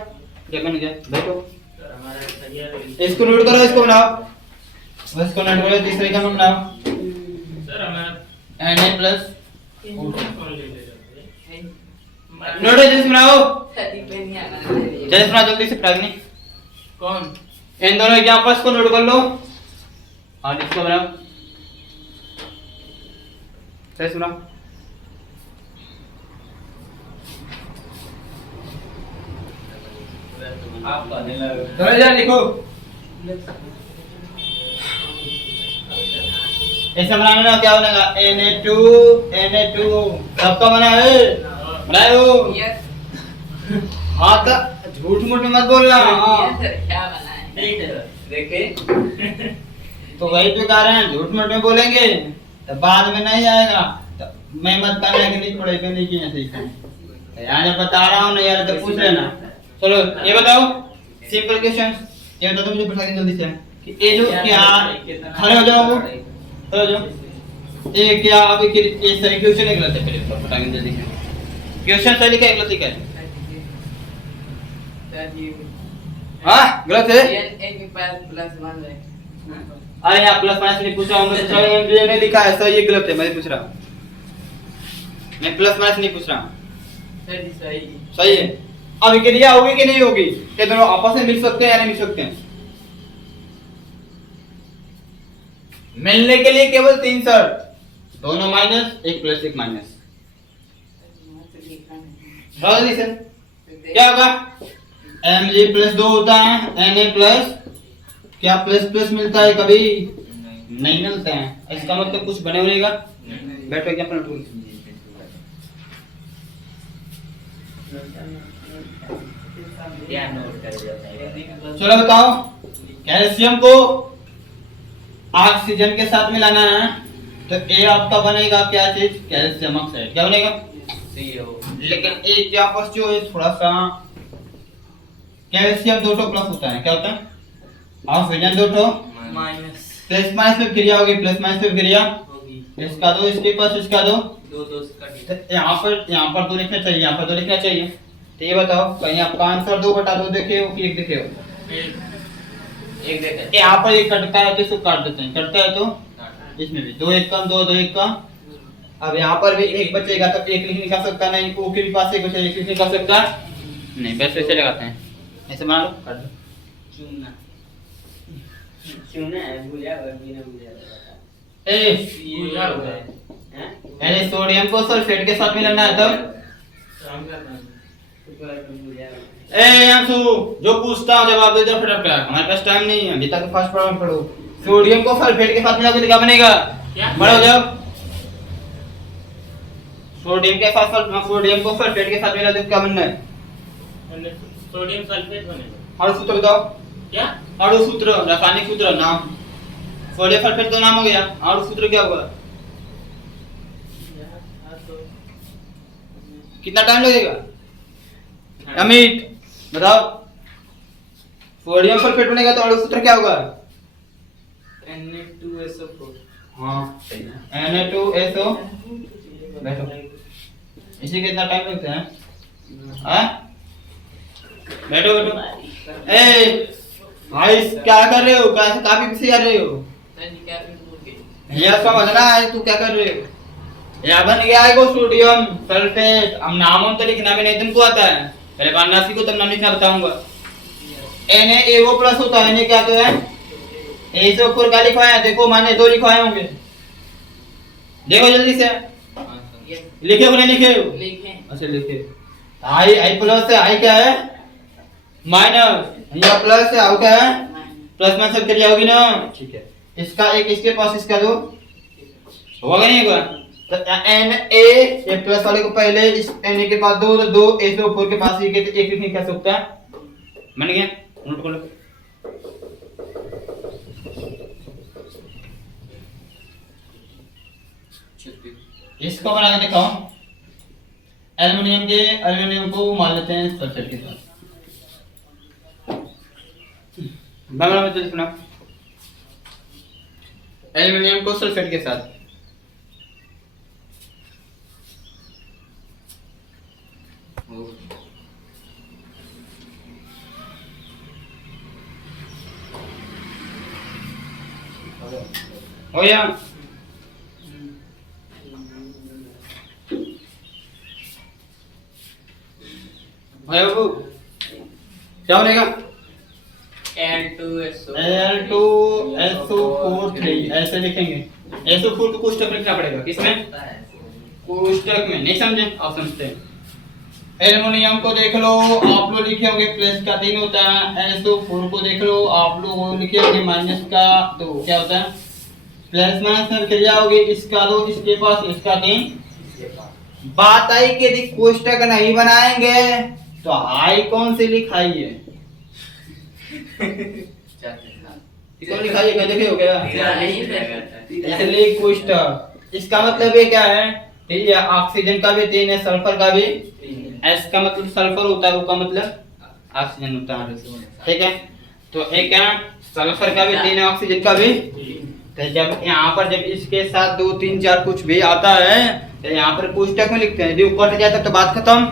क्या बन गया? बैठो, इसको नोट करो, इसको बनाओ, बस को नोट करो। तीसरे का बनाओ सर हमारा Na प्लस कौन ले ले नोट जल्दी से बनाओ, जल्दी से बनाओ, जल्दी से प्राग्नि। कौन? इन दोनों एग्जांपल्स को नोट कर लो और इसको बनाओ, सही सुनाओ। आप पढ़ने लगे चलो जरा लिखो, ऐसा बनाना ना, क्या बनेगा? Na2 सबका बना है, बनाओ। हाँ तो झूठ मूठ मत बोलना। देखे तो वही तो कह रहे हैं, झूठ मूठ में बोलेंगे तो बाद में नहीं आएगा। तो मैं मत करने के लिए पढ़ेगा नहीं किया सही। यार जब बता रहा हूँ ना यार, तो पूछ लेना। चलो ये बताओ, सिंपल क्वेश्चन ये बता दो मुझे, बता के जल्दी से कि ये जो क्या, खड़े हो जाओ, खड़े हो जाओ। ये क्या अभी ये सही क्वेश्चन है गलत है? पहले बता के जल्दी से क्वेश्चन सही लिखा है गलत लिखा है? हाँ गलत है। अरे यहाँ प्लस माइनस नहीं पूछ रहा हूँ, मैं पूछ रहा हूँ एमजी नहीं लिखा है, सही है गलत है? मैं पूछ रहा हूँ, मैं प्लस माइनस नहीं पूछ रहा हूँ। सही है। अब क्रिया होगी कि नहीं होगी? क्या दोनों आपस में मिल सकते हैं या नहीं मिल सकते हैं? मिलने के लिए केवल 3 शर्त, दोनों माइनस, 1 प्लस 1 माइनस। जल्दी से क्या होगा? mg प्लस 2 होता है, na प्लस क्या प्लस प्लस मिलता है? कभी नहीं मिलता है। इसका मतलब कुछ बने बनेगा। बैठो क्या अपना टूल, क्या नोट कर जाता है? चलो बताओ, कैल्शियम को ऑक्सीजन के साथ मिलाना है तो ए आपका बनेगा क्या चीज? Calcium oxide. क्या बनेगा? CO लेकिन एक के आपस जो है थोड़ा सा, कैल्शियम 2 प्लस होता है, क्या होता है? ऑक्सीजन 2 माइनस प्लस माइनस में क्रिया होगी, प्लस माइनस में क्रिया होगी। इसका 2 इसके पास, इसका 2 2 का तो यहाँ पर 2 लिखना चाहिए, यहाँ पर 2 लिखना चाहिए। तो ये बताओ कहीं आपका आंसर 2/2 देखे हो कि 1 देखे हो? एक देखे यहाँ पर एक कटता है तो इसको काट देते हैं, कटता है तो इसमें भी 2 1 का 2 2 1 का अब यहाँ पर भी एक बचेगा तो एक नहीं निकाल सकता, नहीं ओ के भी पास एक बचेगा, एक नहीं निकाल सकता नहीं। बस ऐसे लगाते हैं, ऐसे मान लो कर दो। चूना चूना है, भुजा बिना भुजा ए भुजा होता है। हैं? अरे सोडियम को सल्फेट के साथ मिलाना है तब। काम करना है। भुजा ए अंशु, जो पूछता हूँ जवाब दे दो फटाफट, हमारे पास टाइम नहीं है, अभी तक फास्ट फॉरवर्ड पढ़ो। सोडियम को सल्फेट के साथ मिलाकर क्या बनेगा? क्या? बड़ो जाओ। सोडियम के साथ सोडियम को सल्फेट के साथ मिला तो क्या बनना है? सोडियम सल्फेट बनेगा। और सूत्र बताओ। क्या? और सूत्र, रासायनिक सूत्र नाम। सोडियम सल्फेट तो नाम हो गया, और सूत्र क्या होगा? कितना टाइम लगेगा अमित बताओ? सोडियम सल्फेट बनेगा तो और सूत्र क्या होगा? Na2SO4 हाँ Na2SO। बैठो, इसे कितना टाइम लगता है? हाँ बैठो बैठो। ए भाई क्या कर रहे हो? कैसे काफी पीछे कर रहे हो? यह समझना है तू क्या कर रहे हो? यह बन गया है वो सोडियम सल्फेट। अब नामों तो लिखना भी नहीं तुमको आता है, पहले पढ़ना सीखो तब नाम लिखना बताऊंगा। Na प्लस होता है, Na क्या तो है? A4 का लिखवाया देखो, मैंने 2 लिखवाए होंगे, देखो जल्दी से। लिखे हो नहीं लिखे हो? अच्छा लिखे। आई प्लस है, आई क्या है? माइनस, यहाँ प्लस है, आओ क्या है? प्लस में सब क्रिया होगी ना, ठीक है। इसका एक इसके पास, इसका 2 होगा नहीं होगा? तो Na ये प्लस वाले को पहले, इस Na के पास 2 तो 2 SO4 के पास एक नहीं कह सकता। बन गया, नोट कर लो। इसको बना के दिखाओ। एल्युमिनियम को मान लेते हैं सल्फेट के साथ। बांग्ला में जल्दी सुना। एल्युमिनियम को सल्फेट के साथ। हो गया? भाई बाबू क्या बनेगा? L2SO4 ऐसे लिखेंगे। SO4 को कोष्टक में लिखना पड़ेगा, किसमें? कोष्टक में। नहीं समझे? आप समझते हैं। एल्युमिनियम को देख लो, आप लोग लिखे होंगे प्लस का 3 होता है। SO4 को देख लो, आप लोग लिखे होंगे माइनस का 2। क्या होता है? प्लस माइनस में क्रिया होगी, इसका 2 इसके पास, इसका 3 बात आई कि यदि कोष्टक नहीं बनाएंगे तो आई कौन सी लिखाई है? इसको लिखाई है, देखे हो क्या? इसलिए कोष्टक। इसका मतलब ये क्या है? ठीक है, ऑक्सीजन का भी 3 है, सल्फर का भी। एस का मतलब सल्फर होता है, O का मतलब ऑक्सीजन होता है, ठीक है। तो एक क्या, सल्फर का भी 3 है, ऑक्सीजन का भी। तो जब यहाँ पर जब इसके साथ 2 3 4 कुछ भी आता है तो यहाँ पर कोष्टक में लिखते हैं। यदि ऊपर जाए तब तो बात खत्म।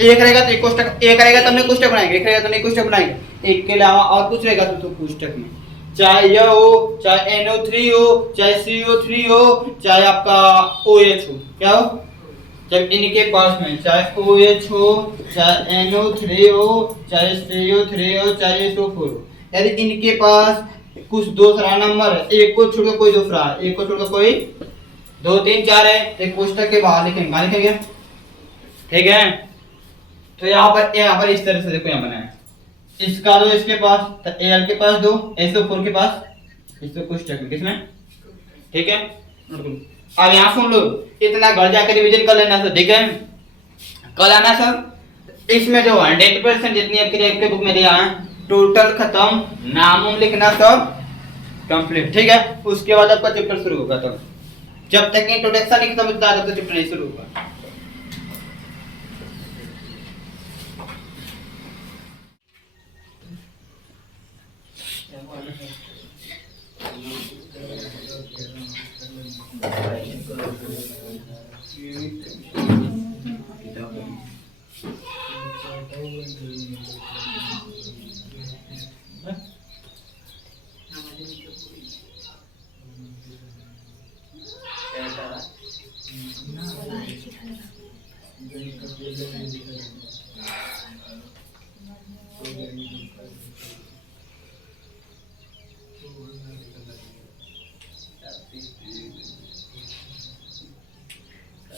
एक रहेगा तो एक कोष्टक, एक रहेगा तब नहीं कोष्टक बनाएंगे, एक रहेगा तो नहीं कोष्टक बनाएंगे। एक के अलावा और कुछ रहेगा तो कोष्टक में, चाहे यह हो, चाहे NO3 हो, चाहे CO3 हो, चाहे आपका OH हो। क्या हो? जब इनके पास में चाहे OH हो, चाहे NO3 हो, चाहे CO3 हो, चाहे SO4 हो, यदि इनके पास कुछ दूसरा नंबर है, एक को छोड़कर कोई दूसरा है, एक को छोड़कर कोई 2 3 4 है, तो कोष्टक के बाहर लिखेंगे, कहाँ लिखेंगे? ठीक है। तो यहाँ पर इस तरह से देखो, यहाँ बनाया इसका 2 इसके पास, तो Al के पास 2, SO4 के पास, इसको कोष्टक में, किसमें? ठीक है। अब यहाँ सुन लो, इतना घर जाकर रिवीजन कर लेना सब, ठीक है। कल आना सब। इसमें जो 100% जितनी आपके बुक में दिया है टोटल खत्म, नाम लिखना सब कंप्लीट, ठीक है। उसके बाद आपका चैप्टर शुरू होगा। तब जब तक इंट्रोडक्शन नहीं खत्म होता तब तक चैप्टर नहीं शुरू होगा।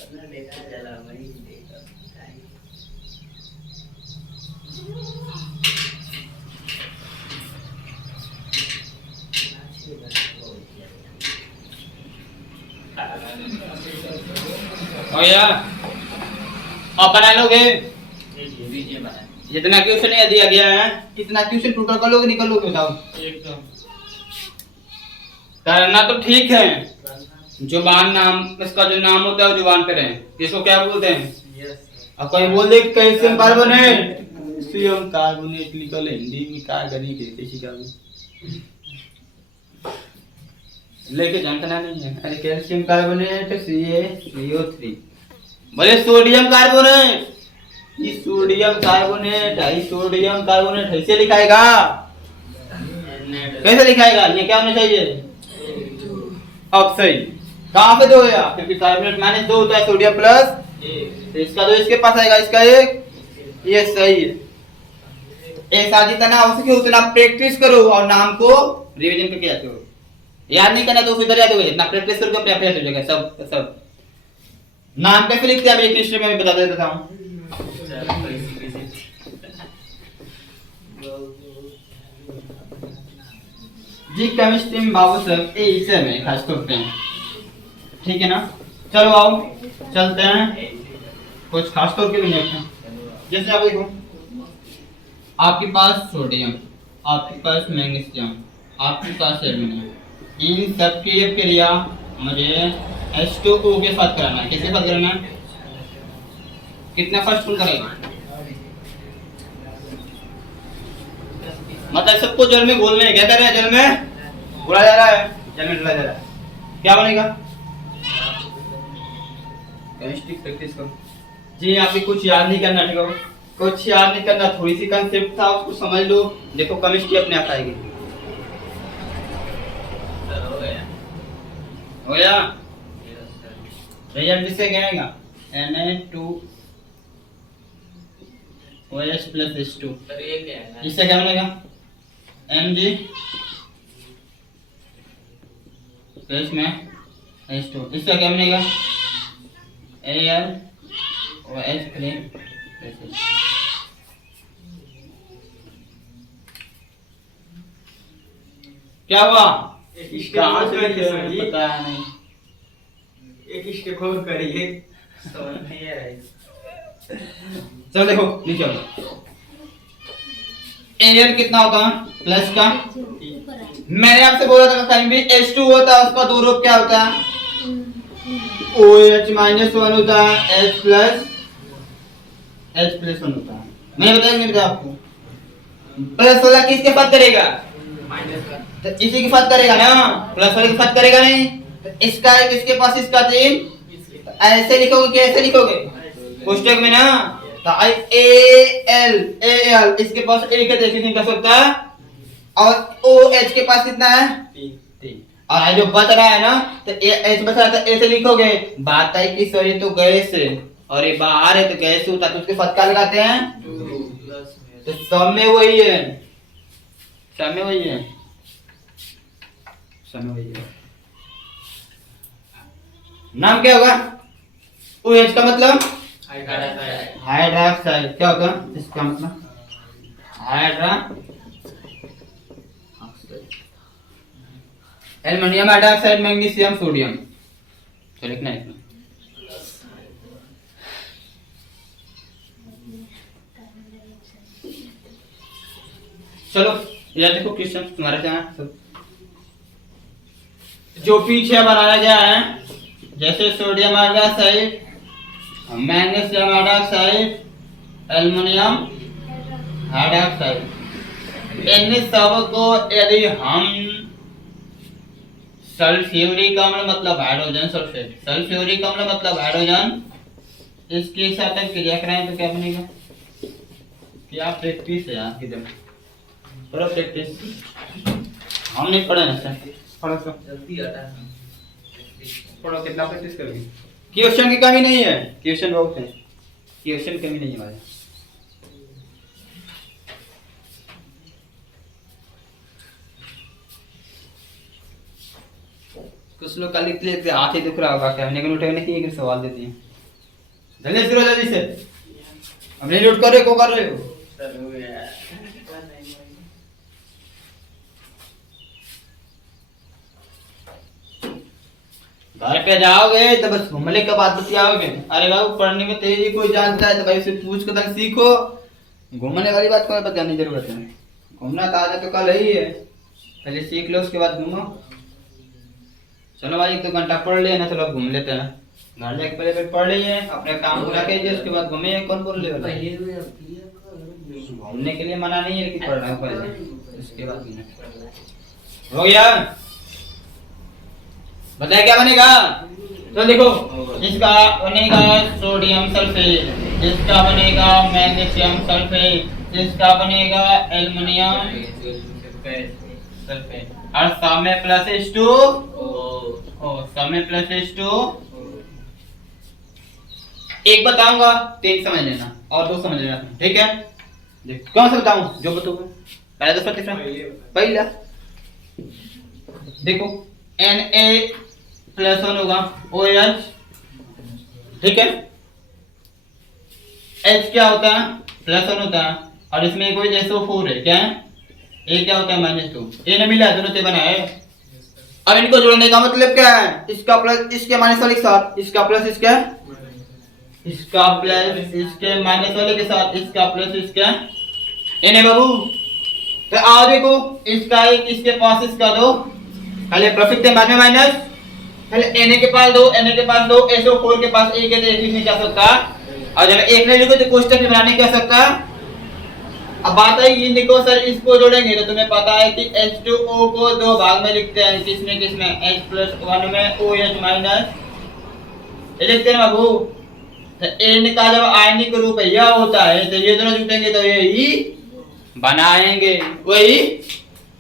करना देखा जला वही देखा हो गया। अब बना लोगे बीजे बना जितना क्वेश्चन ये दिया गया है, कितना क्वेश्चन टोटल कर लोगे, निकल लोगे बताओ। एकदम करना तो ठीक है, जुबान नाम, इसका जो नाम होता है वो जुबान पे रहे, इसको क्या बोलते हैं। यस अब कोई बोल दे कैल्शियम कार्बोनेट, कैल्शियम कार्बोनेट निकल हिंदी में क्या करी के किसी का लेके जानना नहीं है। अरे कैल्शियम कार्बोनेट CaCO3, बोले सोडियम कार्बोनेट, ये सोडियम कार्बोनेट है, सोडियम कार्बोनेट ऐसे लिखाएगा, कैसे लिखाएगा, ये क्या होना चाहिए। अब सही कहाँ पे दो गया, क्योंकि कार्बोनेट माइनस 2 होता है, सोडियम प्लस, तो इसका 2 इसके पास आएगा, इसका 1, ये सही है। ऐसा जितना हो सके उतना प्रैक्टिस करो और नाम को रिवीजन करके आते हो। याद नहीं करना तो फिर याद होगा, इतना प्रैक्टिस करोगे अपने आप याद हो जाएगा सब सब। नाम कैसे लिखते हैं अभी केमिस्ट्री में बता देता हूँ। जी केमिस्ट्री में बाबू सब ऐसे में खास तौर पे, ठीक है ना। चलो आओ चलते हैं, कुछ खास तौर के भी नहीं हैं। जैसे आप देखो, आपके पास सोडियम, आपके पास मैग्नीशियम, आपके पास एल्युमिनियम, इन सब की क्रिया मुझे H2O के साथ कराना है। किसके साथ कराना है, कितना फर्स्ट कौन करेगा, मतलब सबको जल में घोलने है। क्या कर रहे हैं, जल में घोला जा रहा है, जल में डला जा रहा है, क्या बनेगा। केमिस्ट्री प्रैक्टिस करो जी। आपको कुछ याद नहीं करना, ठीक है, कुछ याद नहीं करना, थोड़ी सी कंसेप्ट था उसको समझ लो, देखो केमिस्ट्री अपने आप आएगी। हो गया रिजल्ट इससे क्या आएगा, Na2OH प्लस H2, पर ये क्या है इससे क्या बनेगा, Mg प्लस में H2, इससे क्या बनेगा, AlOH3 प्लस H। क्या हुआ, कहाँ से लिखे हैं, पता नहीं, एक स्टेप और करिए। समझ नहीं आ रहा है। चलो देखो नीचे आओ। एयर कितना होता है प्लस का, मैंने आपसे बोला था कहीं भी H2 होता है उसका दो रूप क्या होता है, OH -1 होता है, H प्लस 1 होता है। मैंने बताया नहीं बताया आपको, प्लस वाला किसके साथ करेगा, तो इसी के साथ करेगा ना, प्लस वाले के साथ करेगा नहीं, तो इसका एक इसके पास, इसका 3, ऐसे लिखोगे कि ऐसे लिखोगे पुस्तक में ना, तो Al इसके पास एक है, देखिए नहीं कर सकता, और OH के पास कितना है 3, और ये जो बच रहा है ना, तो H बच रहा है तो ऐसे लिखोगे। बात है कि सर ये तो गैस है और ये बाहर है तो गैस होता है, तो उसके साथ क्या लगाते हैं, तो सब में वही है, सब में वही है, सब में वही है। नाम क्या होगा, OH का मतलब हाइड्रोक्साइड, क्या होता है इसका मतलब, hydroxide, aluminium hydroxide, magnesium, sodium, तो लिखना है इसमें। चलो ये देखो क्वेश्चन तुम्हारे यहाँ जो पीछे बनाया गया है, जैसे sodium hydroxide, magnesium hydroxide, aluminium hydroxide, इन सब को यदि हम सल्फ्यूरिक अम्ल मतलब हाइड्रोजन सल्फेट, सल्फ्यूरिक अम्ल मतलब हाइड्रोजन, इसके साथ क्रिया कराएं तो क्या बनेगा। क्या प्रैक्टिस है आपकी, जब करो प्रैक्टिस, हम नहीं पढ़े ना सर, पढ़ो सर जल्दी हटा पढ़ो, कितना प्रैक्टिस करोगे। क्वेश्चन की कमी नहीं है, क्वेश्चन बहुत है, क्वेश्चन कमी नहीं है हमारे। कुछ लोग कल लिखते हाथ ही दुख रहा होगा क्या लेकिन उठे नहीं एक सवाल देती है जल्दी शुरू जल्दी से अब नहीं नोट कर रहे को कर रहे हो सर हो गया घर पे जाओगे तो बस घूमने के बाद बतियाओगे अरे बाबू पढ़ने में तेजी कोई जानता है तो भाई से पूछ कर तक सीखो घूमने वाली बात कोई बताने की जरूरत है घूमना तो आज तो कल ही है पहले सीख लो उसके बाद घूमो चलो भाई 1-2 घंटा पढ़ लिया ना चलो अब घूम लेते हैं घर जाके पहले पढ़ लिए अपने काम पूरा कीजिए उसके बाद घूमिए कौन बोल रहे घूमने के लिए मना नहीं है कि पढ़ना है पहले उसके बाद घूमना हो गया बताया क्या बनेगा तो देखो इसका बनेगा सोडियम सल्फेट इसका बनेगा मैग्नीशियम सल्फेट इसका बनेगा एल्युमिनियम सल्फेट और सामे प्लस H2 ओ सामे प्लस H2 एक बताऊंगा 3 समझ लेना और 2 समझ लेना ठीक है देख कौन सा बताऊं जो बताऊंगा पहला दूसरा तीसरा पहला देखो Na+1 होगा OH ठीक है H क्या होता है +1 होता है और इसमें कोई SO4 है क्या है A क्या होता है -2 A ने मिला दोनों से बना है अब इनको जोड़ने का मतलब क्या है इसका प्लस इसके माइनस वाले के साथ इसका प्लस इसका प्लस इसके माइनस वाले के साथ इसका प्लस इसका इन्हें बाबू तो आओ देखो इसका एक इसके पास इसका दो पहले प्लस के बाद में माइनस पहले Na के पास दो Na के पास दो SO4 के पास एक है तो एक लिख नहीं जा सकता और जब एक नहीं लिखो तो कोष्टक में बनाने क्या सकता अब बात है ये देखो सर इसको जोड़ेंगे तो तुम्हें पता है कि H2O को 2 भाग में लिखते हैं किसमें H+1 में OH माइनस ये लिखते हैं बाबू तो N का जब आयनिक रूप यह होता है तो ये दोनों जुटेंगे तो ये ही बनाएंगे वही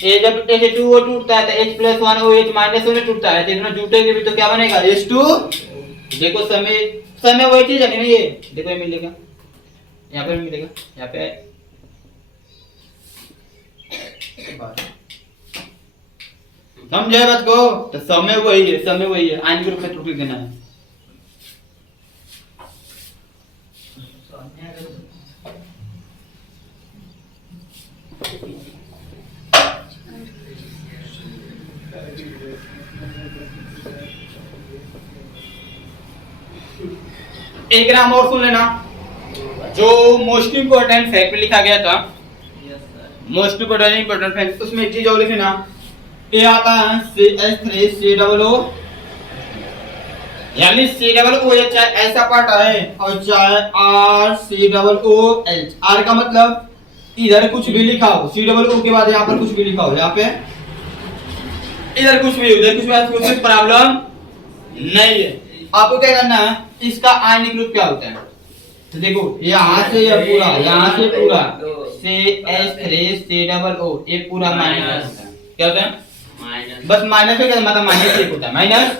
ये जब H2O टूटता है तो H+1 OH माइनस टूटता है तो दोनों जुटेंगे भी तो क्या बनेगा H2 देखो समय वही चीज है नहीं ये देखो ये मिलेगा यहाँ पे मिलेगा यहाँ पे समझे बात को तो समय वही है आयनिक रूप में त्रुटि देना है एक नाम और सुन लेना जो मोस्ट इंपोर्टेंट फैक्ट में लिखा गया था मोस्ट इंपोर्टेंट फैक्ट उसमें एक चीज और लिखना ये आता है CH3COO यानी COOH चाहे ऐसा पार्ट आए और चाहे RCOOH R का मतलब इधर कुछ भी लिखा हो COO के बाद यहाँ पर कुछ भी लिखा हो यहाँ पे इधर कुछ भी उधर कुछ भी प्रॉब्लम नहीं है आपको क्या करना है इसका आयनिक रूप क्या होता है तो देखो यहाँ से पूरा CH3COO ये पूरा माइनस क्या होता है माइनस बस माइनस का मतलब माइनस एक होता है माइनस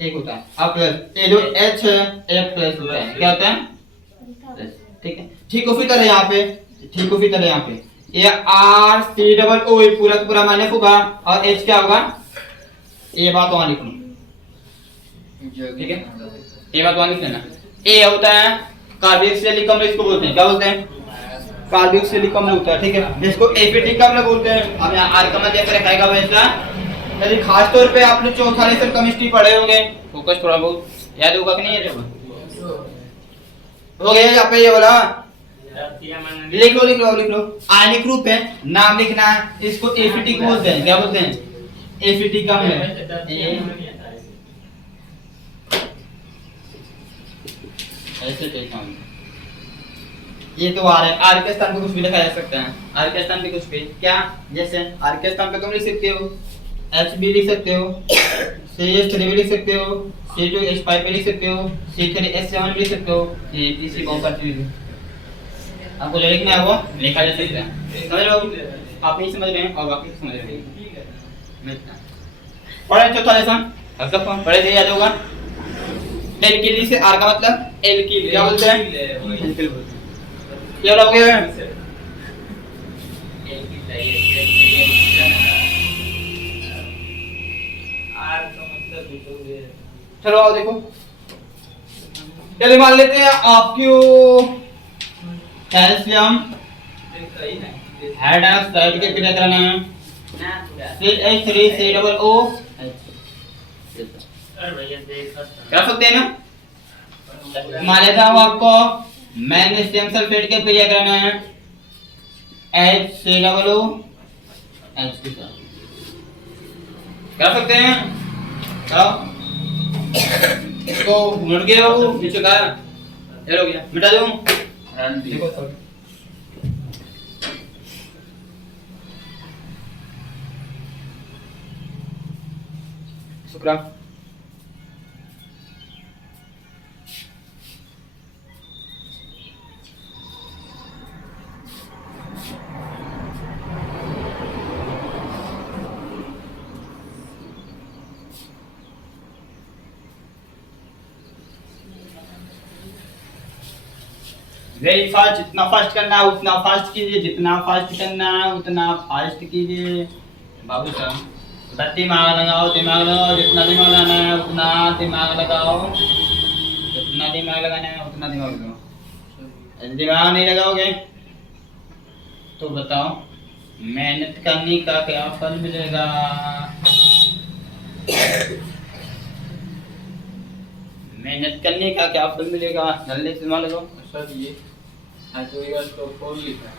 एक होता है अब प्लस ये जो H है ये प्लस होता है क्या होता है ठीक है ठीक उसी तरह यहाँ पे ये RCOO ये पूरा माइनस होगा और H क्या होगा ये बात वहां लिखो ठीक है ये बात वहां लिख लेना ए होता है कार्बोक्सिलिक अम्ल इसको बोलते हैं क्या बोलते हैं कार्बोक्सिलिक अम्ल होता है ठीक है जिसको एसिटिक अम्ल बोलते हैं अब यहाँ R का मतलब जैसे रखेगा वैसा यदि खास तौर पे आप लोग चौथा लेसन केमिस्ट्री पढ़े होंगे फोकस थोड़ा बहुत याद होगा कि नहीं है जब हो गया यहाँ पे ये वाला लिख लो आयनिक रूप है नाम लिखना इसको एसिटिक बोलते हैं क्या बोलते हैं एसिटिक अम्ल ऐसे कहता हूँ ये तो आर है आर के स्थान पे कुछ भी लिखा जा सकता है आर के स्थान पे कुछ भी क्या जैसे आर के स्थान पे तुम लिख सकते हो H भी लिख सकते हो CH3 भी लिख सकते हो C2H5 भी लिख सकते हो C3H7 भी लिख सकते हो ये तीसरी कौन सा चीज है आपको जो लिखना है वो लिखा जा सकता है समझ लो आप नहीं समझ रहे हैं और बाकी समझ रहे हैं पढ़े चौथा लेसन हल्का पढ़े दे याद होगा एल्किल से आर का मतलब एल्किल क्या बोलते हैं एल्किल बोलते हैं क्या लोगे आर का मतलब चलो आओ देखो, चलिए मान लेते हैं आपकी कैल्शियम हाइड्रोक्साइड के क्रिया कराना है CH3COO कर सकते हैं ना। मान लेता हूँ आपको मैग्नीशियम सल्फेट के क्रिया कराना है HCOO H के साथ कर सकते हैं। आओ इसको मुड़ गया वो नीचे का ये हो गया, मिटा दूं देखो सब शुक्रा। वेरी फास्ट, जितना फास्ट करना है उतना फास्ट कीजिए, जितना फास्ट करना है उतना फास्ट कीजिए। बाबू साहब दिमाग लगाओ, दिमाग लगाओ, जितना दिमाग लगाना है उतना दिमाग लगाओ, जितना दिमाग लगाना है उतना दिमाग लगाओ। दिमाग नहीं लगाओगे तो बताओ मेहनत करने का क्या फल मिलेगा। मेहनत करने का क्या फल मिलेगा, जल्दी से दिमाग लगाओ। सर ये हाइड्रोजन को फोर लिखा है,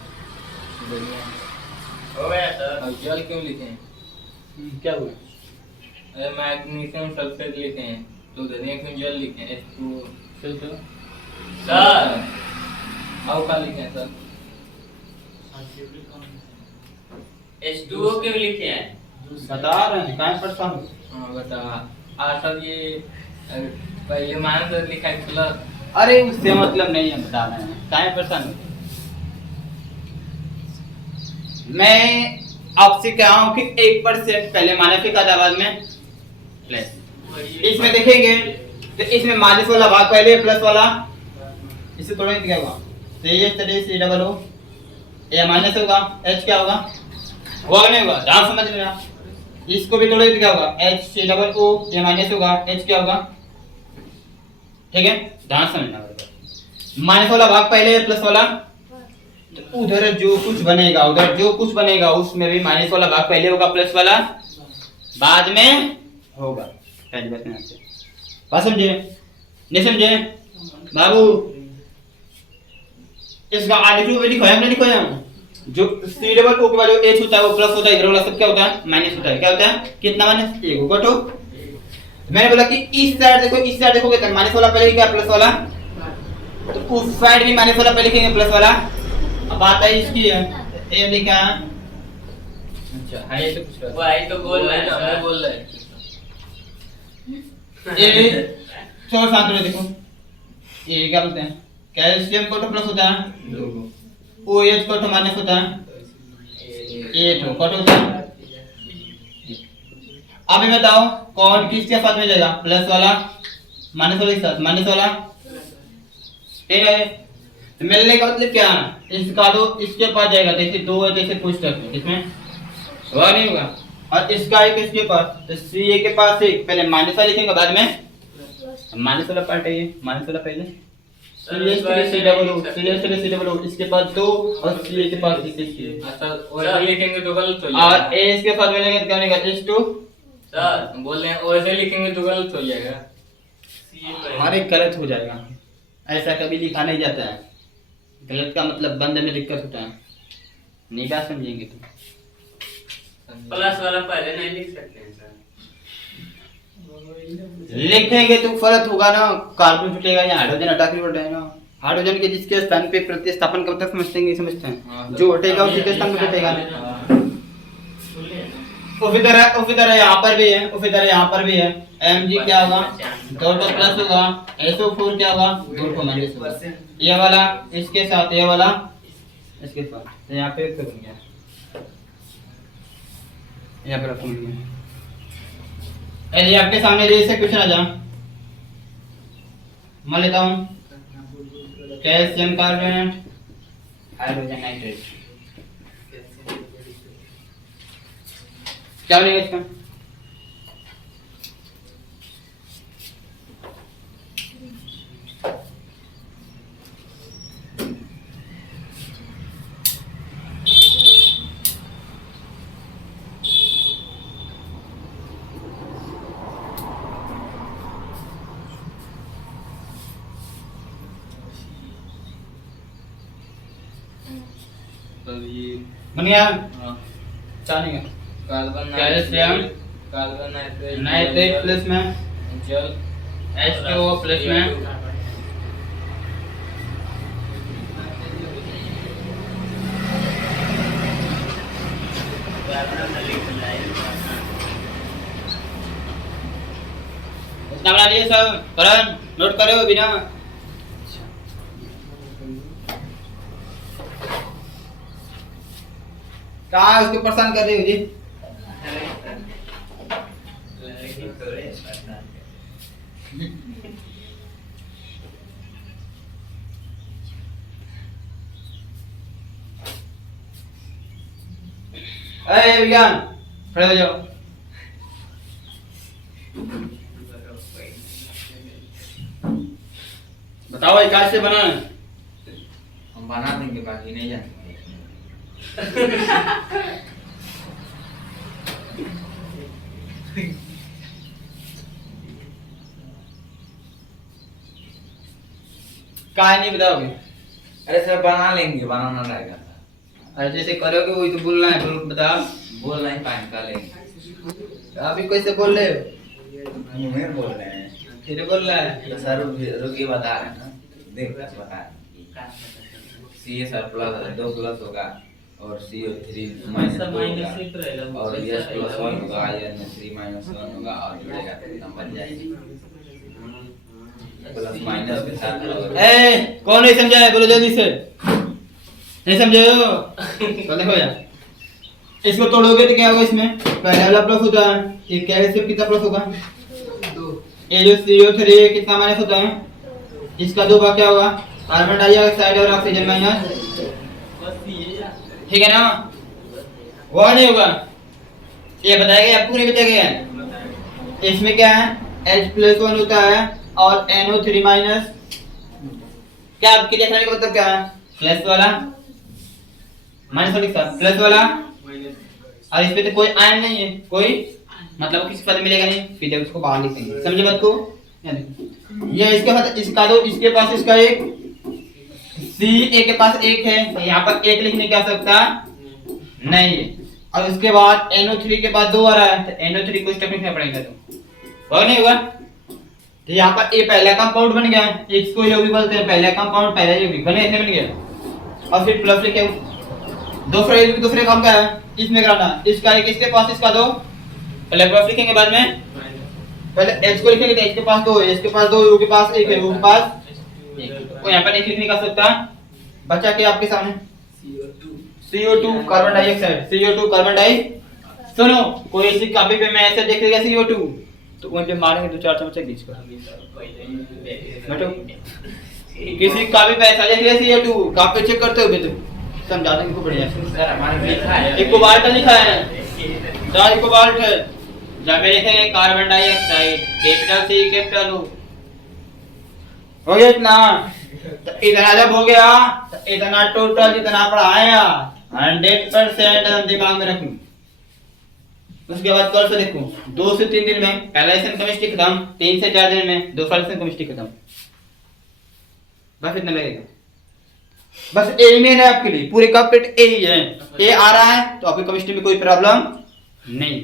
हो गया सर। और जल क्यों लिखे हैं? क्या हुआ? अरे मैग्नीशियम सल्फेट लिखे हैं तो धनिया क्यों जल लिखे हैं? H2O सर हाउ का लिखे हैं सर? H2O क्यों लिखे हैं? बता रहे हैं कहाँ परेशान हो? हाँ बता। सर ये पहले मान सर लिखा है प्लस। अरे उससे मतलब नहीं है, बता रहे हैं काहे परेशान हो। मैं आपसे कह रहा हूँ कि 1% पहले माइनस का था, बाद में प्लस। इसमें देखेंगे तो इसमें माइनस वाला भाग पहले प्लस वाला, इससे थोड़ा क्या होगा तो ये COO ये माइनस होगा, H क्या होगा होगा नहीं होगा, ध्यान समझ लेना। इसको भी थोड़ा क्या होगा HCOO ये माइनस होगा, H क्या होगा, ठीक है ध्यान समझना। माइनस वाला भाग पहले प्लस वाला, तो उधर जो कुछ बनेगा, उधर जो कुछ बनेगा उसमें भी माइनस वाला भाग पहले होगा, प्लस वाला बाद में होगा। पहली बात में आपसे बात समझे नहीं समझे बाबू? इसका आगे जो लिखा है हमने लिखा है जो COO के बाद जो H होता है वो प्लस होता है, इधर वाला सब क्या होता है माइनस होता है। क्या होता है कितना माइनस 1 होगा। तो मैंने बोला कि इस साइड देखो, इस साइड देखोगे तो माइनस वाला पहले क्या प्लस वाला, तो उस साइड भी माइनस वाला पहले लिखेंगे प्लस वाला। अब बात है इसकी है ये लिखा है। अच्छा हाँ ये तो कुछ वो आई तो बोल रहा है हमें सर। बोल रहा है। ये चलो शांत रहो, देखो ये क्या बोलते हैं कैल्शियम को तो प्लस होता है, OH को तो माइनस होता है, ये तो कट होता है। अभी बताओ कौन किसके साथ मिलेगा, प्लस वाला माइनस वाले के साथ, माइनस वाला ठीक है। तो मिलने का मतलब क्या है, इसका तो इसके पास जाएगा, जैसे 2 है जैसे पूछ सकते हैं इसमें होगा नहीं होगा, और इसका एक इसके पास, तो CA के पास एक पहले माइनस वाला लिखेंगे बाद में माइनस वाला पार्ट है ये, माइनस वाला पहले CH3COO इसके पास 2 और CA के पास इसके अच्छा वैसे लिखेंगे तो गलत हो जाएगा। और A इसके साथ मिलेंगे तो क्या बनेगा H2। सर बोल रहे हैं वैसे लिखेंगे तो गलत हो जाएगा। हमारे गलत हो जाएगा, ऐसा कभी लिखा नहीं जाता है। गलत का मतलब बंद में दिक्कत होता है, नहीं बात समझेंगे तो। प्लस वाला पहले नहीं लिख सकते हैं सर। लिखेंगे तो फर्क होगा ना, कार्बन छूटेगा या हाइड्रोजन हटा के हटाएगा। हाइड्रोजन के जिसके स्थान पे प्रतिस्थापन कब तक समझते हैं, समझते हैं जो हटेगा उसी के स्थान पे हटेगा। उसी तरह यहाँ पर भी है, उसी तरह यहाँ पर भी है। Mg क्या होगा 2 तो प्लस होगा, SO4 क्या होगा 2 तो माइनस होगा। ये वाला इसके साथ, ये वाला इसके साथ, तो यहाँ पे बन गया, यहाँ पर रखूंगा। यदि आपके सामने जैसे क्वेश्चन आ जाए, मान लेता हूँ कैल्शियम कार्बोनेट हाइड्रोजन नाइट्रेट, क्या बनेगा इसका तो ये बन गया हाँ, चाहने का carbon calcium carbon nitrate plus में जल H2O प्लस में इतना बना लिए सब करण नोट करे हो बिना कहा उसको परेशान कर रही हो जी अरे विज्ञान खड़े हो जाओ बताओ ये कैसे बना है हम बना देंगे, बाकी नहीं जानते। काय नहीं बताओगे अरे सर बना लेंगे, बनाना रहेगा। अरे जैसे करोगे वही तो बोलना है बोल बताओ बोल नहीं पाएंगे, लेंगे। अभी कैसे बोल रहे हो मुंह में बोल रहे हैं फिर बोल रहा है तो सर रुकिए बता रहे हैं ना, देख बता सी सर प्लस 2 प्लस होगा और CO3 माइनस होगा और S प्लस 1 होगा, NH3 माइनस 1 होगा और जुड़ेगा तो नंबर जाएगी प्लस माइनस के साथ। ए कौन नहीं समझा है बोलो जल्दी से नहीं समझे हो तो देखो यार इसको तोड़ोगे तो क्या होगा इसमें पहला वाला प्लस होता है ये कैल्शियम कितना प्लस होगा 2 ये जो CO3 कितना माइनस होता है इसका 2 बार क्या होगा कार्बन डाइऑक्साइड और ऑक्सीजन माइनस ठीक है ना वो नहीं होगा ये बताएगा आपको नहीं बताएगा इसमें क्या है H+1 होता है और NO3 माइनस क्या आपके देखने का मतलब क्या है प्लस वाला माइनस वाले के साथ प्लस वाला और इस पे तो कोई आयन नहीं है कोई मतलब किसी पद मिलेगा नहीं फिर उसको बाहर लिखेंगे समझे बात को ये इसके बाद इसका दो इसके पास इसका एक CA के पास एक है तो यहाँ पर एक लिखने की आवश्यकता नहीं है और उसके बाद NO3 के पास 2 आ रहा है तो NO3 को स्टेप लिखना पड़ेगा तो वो नहीं होगा तो यहाँ पर ये पहला कंपाउंड बन गया इसको ये भी बोलते हैं पहला कंपाउंड पहला यौगिक बने इसमें बन गया और फिर प्लस लिखे दूसरे काम का है इसमें कराना इसका एक इसके पास इसका 2 पहले प्लस लिखेंगे बाद में पहले H को लिखेंगे तो H के पास 2 है इसके पास 2 U के पास 1 है U के पास तो यहाँ पर एक लिखने का सकता बचा के आपके सामने CO2 carbon dioxide CO2 carbon die सुनो कोई इसी कॉपी पे मैं ऐसे देख लेगा CO2 तो वहीं पे मारेंगे 2-4 चमचे खींच कर बैठो किसी कॉपी पे ऐसा देख लिया CO2 कॉपी चेक करते हो तुम समझा देंगे को बढ़िया सर हमारे लिखा है एक कोबाल्ट लिखा है चार कोबाल्ट है जब लिखेंगे carbon dioxide capital C capital O हो गया इतना तो इतना जब हो गया तो इतना टोटल जितना पढ़ाया 100% हम दिमाग में रखूं उसके बाद कल से देखूं 2 से 3 दिन में पहला लेसन केमिस्ट्री खत्म 3 से 4 दिन में दूसरा लेसन केमिस्ट्री खत्म बस इतना लगेगा बस ए मेन है आपके लिए पूरे का पेट ए ही है ए आ रहा है तो आपकी केमिस्ट्री में कोई प्रॉब्लम नहीं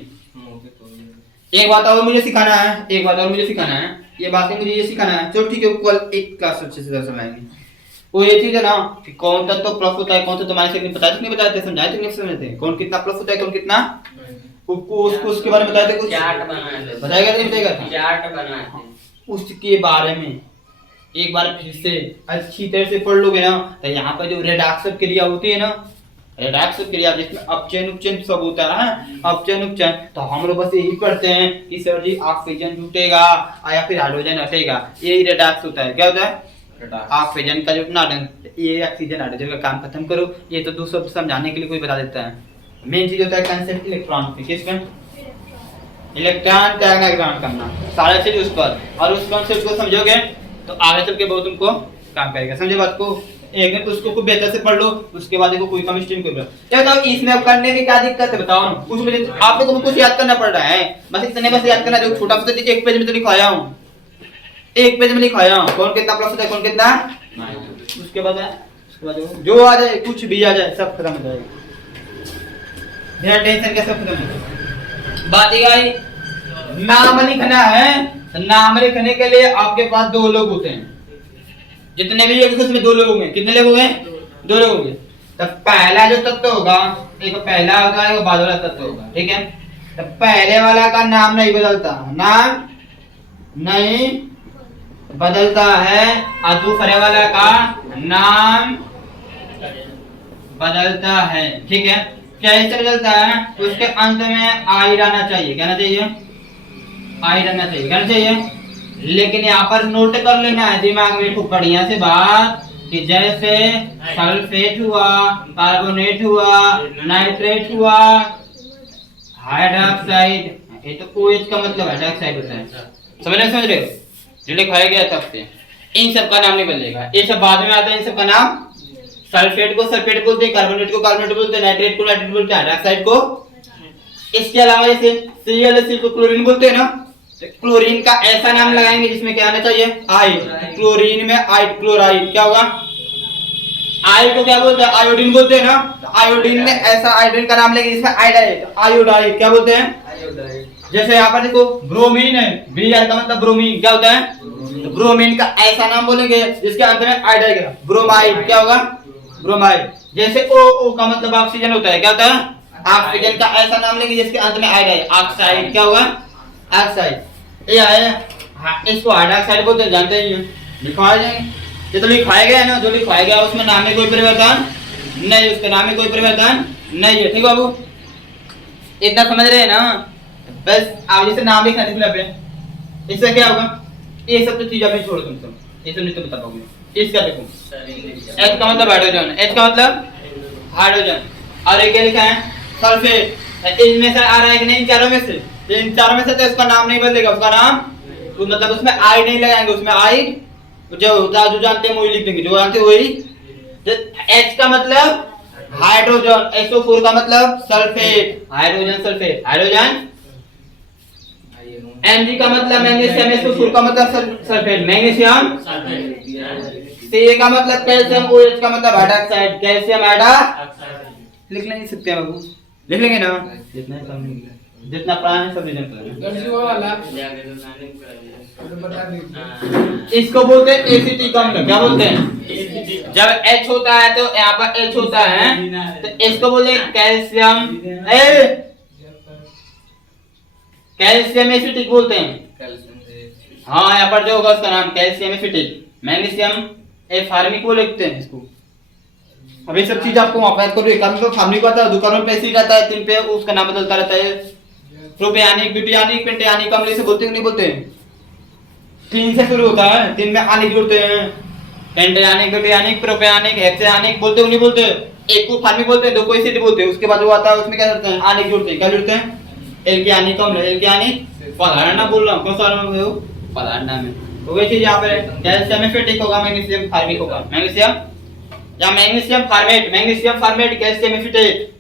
एक बात और मुझे सिखाना है ये बातें मुझे ये सिखाना है चलो ठीक है कल एक क्लास अच्छे से समझाएंगे वो ये चीज है ना कि कौन तत्व तो प्लस होता है कौन सा तो माइनस नहीं बताते नहीं बताते समझाए तो नहीं समझते कौन कितना प्लस होता है कौन कितना उसको उसके बारे में बताते कुछ चार्ट बनाया है बताएगा नहीं बताएगा चार्ट बनाया है उसके बारे में एक बार फिर से अच्छी तरह से पढ़ लोगे ना तो यहाँ पर जो रेडॉक्स क्रिया होती है ना रेडॉक्स क्रिया जिसमें अपचयन उपचयन सब होता है अपचयन उपचयन तो हम लोग बस यही पढ़ते हैं कि सर जी ऑक्सीजन जुटेगा या फिर हाइड्रोजन हटेगा यही रेडॉक्स होता है क्या होता है ऑक्सीजन का जुटना ये ऑक्सीजन हाइड्रोजन का काम खत्म करो ये तो 2 शब्द समझाने के लिए कोई बता देता है मेन चीज होता है कंसेप्ट इलेक्ट्रॉन की किसमें इलेक्ट्रॉन डायग्राम करना सारा चीज उस पर और उस कॉन्सेप्ट को समझोगे तो आगे चल के बहुत तुमको काम करेगा समझे बात को एक दिन उसको खूब बेहतर से पढ़ लो उसके बाद देखो कोई केमिस्ट्री में कोई क्या बताओ इसमें अब करने में क्या दिक्कत है बताओ कुछ मुझे आप लोगों को कुछ याद करना पड़ रहा है बस इतने बस याद करना जो छोटा सा एक पेज में तो लिखवाया हूँ एक पेज में लिखवाया हूँ कौन कितना प्लस होता है कौन कितना उसके बाद उसके बाद जो आ जाए, कुछ भी आ जाए, सब खत्म हो जाएगा, बिना टेंशन के सब खत्म हो जाएगा। बात ये आई, नाम लिखना है तो नाम लिखने के लिए आपके पास दो लोग होते हैं, जितने भी एक उसमें दो लोग होंगे। कितने लोग होंगे? दो लोग होंगे। तो पहला जो तत्व होगा, एक पहला होगा, एक बाद वाला तत्व होगा, ठीक है। तो पहले वाला का नाम नहीं बदलता, नाम नहीं बदलता है, और दूसरे वाला का नाम बदलता है, ठीक है। कैसे बदलता है? उसके अंत में आई रहना चाहिए, कहना चाहिए, आई रहना चाहिए, कहना चाहिए। लेकिन यहाँ पर नोट कर लेना है दिमाग में खूब बढ़िया से बात, कि जैसे सल्फेट हुआ, कार्बोनेट हुआ, नाइट्रेट हुआ, हाइड्रोक्साइड, ये तो OH का मतलब हाइड्रोक्साइड होता है, समझ रहे हो? जो लिखाया गया तब से इन सब का नाम नहीं बदलेगा, ये सब बाद में आता है। इन सब का नाम, सल्फेट को सल्फेट बोलते हैं, कार्बोनेट को कार्बोनेट बोलते हैं, नाइट्रेट को नाइट्रेट बोलते हैं, हाइड्रोक्साइड को। इसके अलावा जैसे ClSc को क्लोरीन बोलते हैं ना, तो क्लोरीन का ऐसा नाम लगाएंगे जिसमें क्या आना चाहिए? आइड। क्लोरीन में आइड, क्लोराइड क्या होगा? आइड को क्या बोलते हैं? आयोडीन बोलते हैं ना, तो आयोडीन में ऐसा आयोडीन का नाम लेंगे जिसमें आइड है, तो आयोडाइड क्या बोलते हैं? आयोडाइड। जैसे यहाँ पर देखो ब्रोमीन है, Br का मतलब ब्रोमीन क्या होता है? तो ब्रोमीन का ऐसा नाम बोलेंगे जिसके अंत में आइड आएगा, ब्रोमाइड क्या होगा? ब्रोमाइड। जैसे O का मतलब ऑक्सीजन होता है, क्या होता है? ऑक्सीजन का ऐसा नाम लेंगे जिसके अंत में आइड है, ऑक्साइड क्या होगा? ऑक्साइड। ये आया, हाँ, इसको हाइड्रोक्साइड बोलते हैं, जानते ही हैं, लिखवाया जाएंगे। ये तो लिखवाया गया है ना, जो लिखवाया गया उसमें नाम में कोई परिवर्तन नहीं, उसके नाम में कोई परिवर्तन नहीं है, ठीक बाबू? इतना समझ रहे हैं ना? बस आप जैसे नाम लिखना लिख पे, इससे क्या होगा? ये सब तो चीज अभी छोड़ तुम सब, ये सब नहीं तो बता पाओगे। इसका देखो, H का मतलब हाइड्रोजन, H का मतलब हाइड्रोजन, और ये क्या लिखा है? सल्फेट। इनमें से आ रहा है कि नहीं? इन चारों में से, इन चारों में से तो इसका नाम नहीं बदलेगा, उसका नाम मतलब उसमें आई नहीं लगाएंगे, उसमें आई जो होता है, जो जानते हैं वही लिख देंगे, जो जानते हैं वही। H का मतलब हाइड्रोजन, SO4 का मतलब sulphate, hydrogen sulphate, hydrogen. Mg का मतलब मैग्नीशियम, SO4 का मतलब सल्फेट, मैग्नीशियम। Ca का मतलब कैल्शियम, OH का मतलब हाइड्रोक्साइड, कैल्शियम हाइड्रोक्साइड। लिख नहीं सकते हैं बाबू? लिख लेंगे ना, जितना प्राण है सब रिजन कर। इसको बोलते हैं एसिटिक अम्ल, क्या बोलते हैं? जब H होता है तो यहाँ पर H होता है, तो इसको बोलते हैं कैल्शियम, कैल्शियम एसिटिक बोलते हैं। हाँ, यहाँ पर जो होगा उसका नाम कैल्शियम एसिटिक। मैग्नीशियम फार्मिक को लिखते हैं इसको। अब ये सब चीज आपको वहां पर करो, एकांत तो फार्मिक आता है, दुकानों पे एसिड आता है, तीन पे उसका नाम बदलता रहता है, प्रोपियानिक, ब्यूटियानिक, पेंटियानिक अम्ल से बोलते हैं नहीं बोलते हैं? तीन से शुरू होता है, तीन में आनिक जुड़ते हैं, पेंटियानिक, ब्यूटियानिक, प्रोपियानिक, हेक्सेयानिक बोलते हैं नहीं बोलते? एक को फार्मिक बोलते हैं, दो को एसिड बोलते हैं, उसके बाद वो आता है उसमें क्या करते हैं? आनिक जुड़ते हैं, क्या जुड़ते हैं? एल्कियानिक अम्ल, एल्कियानिक पदार्थ ना बोल रहा हूं, कौन सा नाम है वो? पदार्थ नाम है। तो वही चीज यहाँ पे कैल्शियम एसिटिक होगा, मैग्नीशियम फार्मिक होगा, मैग्नीशियम या magnesium format, magnesium format, calcium acetate,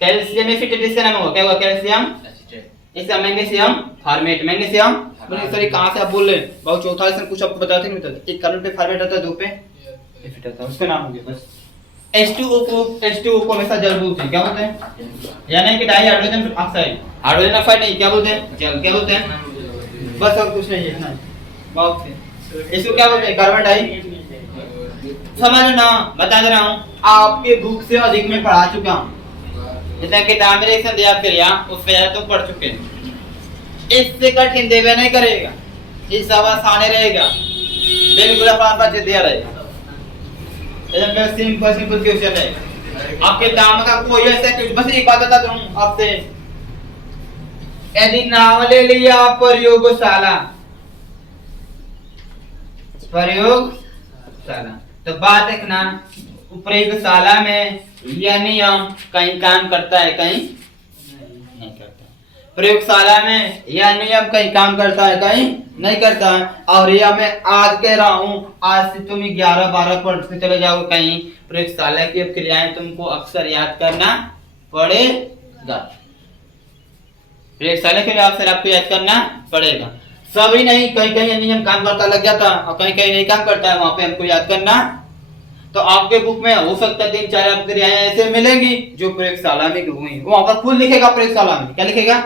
calcium acetate इसका नाम होगा, क्या होगा? Calcium acetate. इसका मैग्नीशियम फार्मेट, मैग्नीशियम सॉरी कहां से आप बोल रहे हैं? बहुत चौथा लेसन कुछ आपको बताते नहीं बताते। एक कारण पे फार्मेट आता है, दो पे एसिटेट आता है, उसका नाम हो गया बस। H2O को हमेशा जल बोलते हैं, क्या बोलते हैं? यानी कि di hydrogen oxide, hydrogen oxide नहीं, क्या बोलते हैं? जल, क्या बोलते हैं? बस और कुछ नहीं है, इतना बहुत से। इसको क्या बोलते हैं? Carbon di. समझ ना, बता दे रहा हूँ, आपके बुक से अधिक में पढ़ा चुका हूँ, जितना किताब में लेक्चर दिया करिया उससे ज्यादा तो पढ़ चुके हैं। इससे कठिन देवे नहीं करेगा, ये सब आसान रहेगा, बिल्कुल आसान दिया रहेगा, एकदम सिंपल सिंपल क्वेश्चन है। आपके दाम का कोई ऐसा क्वेश्चन, बस एक बात बता दूं आपसे, यदि नाम ले लिया प्रयोगशाला, प्रयोगशाला, तो बात देखना, प्रयोगशाला में यह नियम कहीं काम करता है, कहीं नहीं करता। प्रयोगशाला में यह नियम कहीं काम करता है, कहीं नहीं करता है। और यह मैं आज कह रहा हूँ, आज से तुम 11-12 पढ़ते चले जाओगे, कहीं प्रयोगशाला की क्रियाएं तुमको अक्सर याद करना पड़ेगा, प्रयोगशाला के लिए अक्सर आपको याद करना पड़ेगा। सभी नहीं, कहीं कहीं नियम काम करता लग जाता और कहीं कहीं नहीं काम करता है, वहां पे हमको याद करना तो आपके बुक में हो सकता है 3-4 आपके रियायतें ऐसे मिलेंगी जो प्रयोगशाला में हुई, वहां पर खुद लिखेगा प्रयोगशाला में, क्या लिखेगा,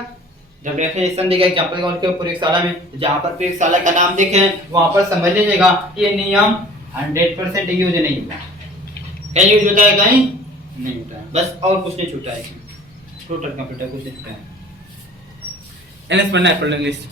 जब डेफिनेशन देगा एग्जांपल का लिखेगा प्रयोगशाला में, तो जहां पर प्रयोगशाला का नाम देखे वहां पर समझ लीजिएगा ये नियम 100% यूज नहीं होगा। क्या यूज होता है, कहीं नहीं होता है, बस और कुछ नहीं छूटा है, टोटल कंप्यूटर कुछ नहीं छूटा है। एनएस पढ़ना है, पढ़ इंग्लिश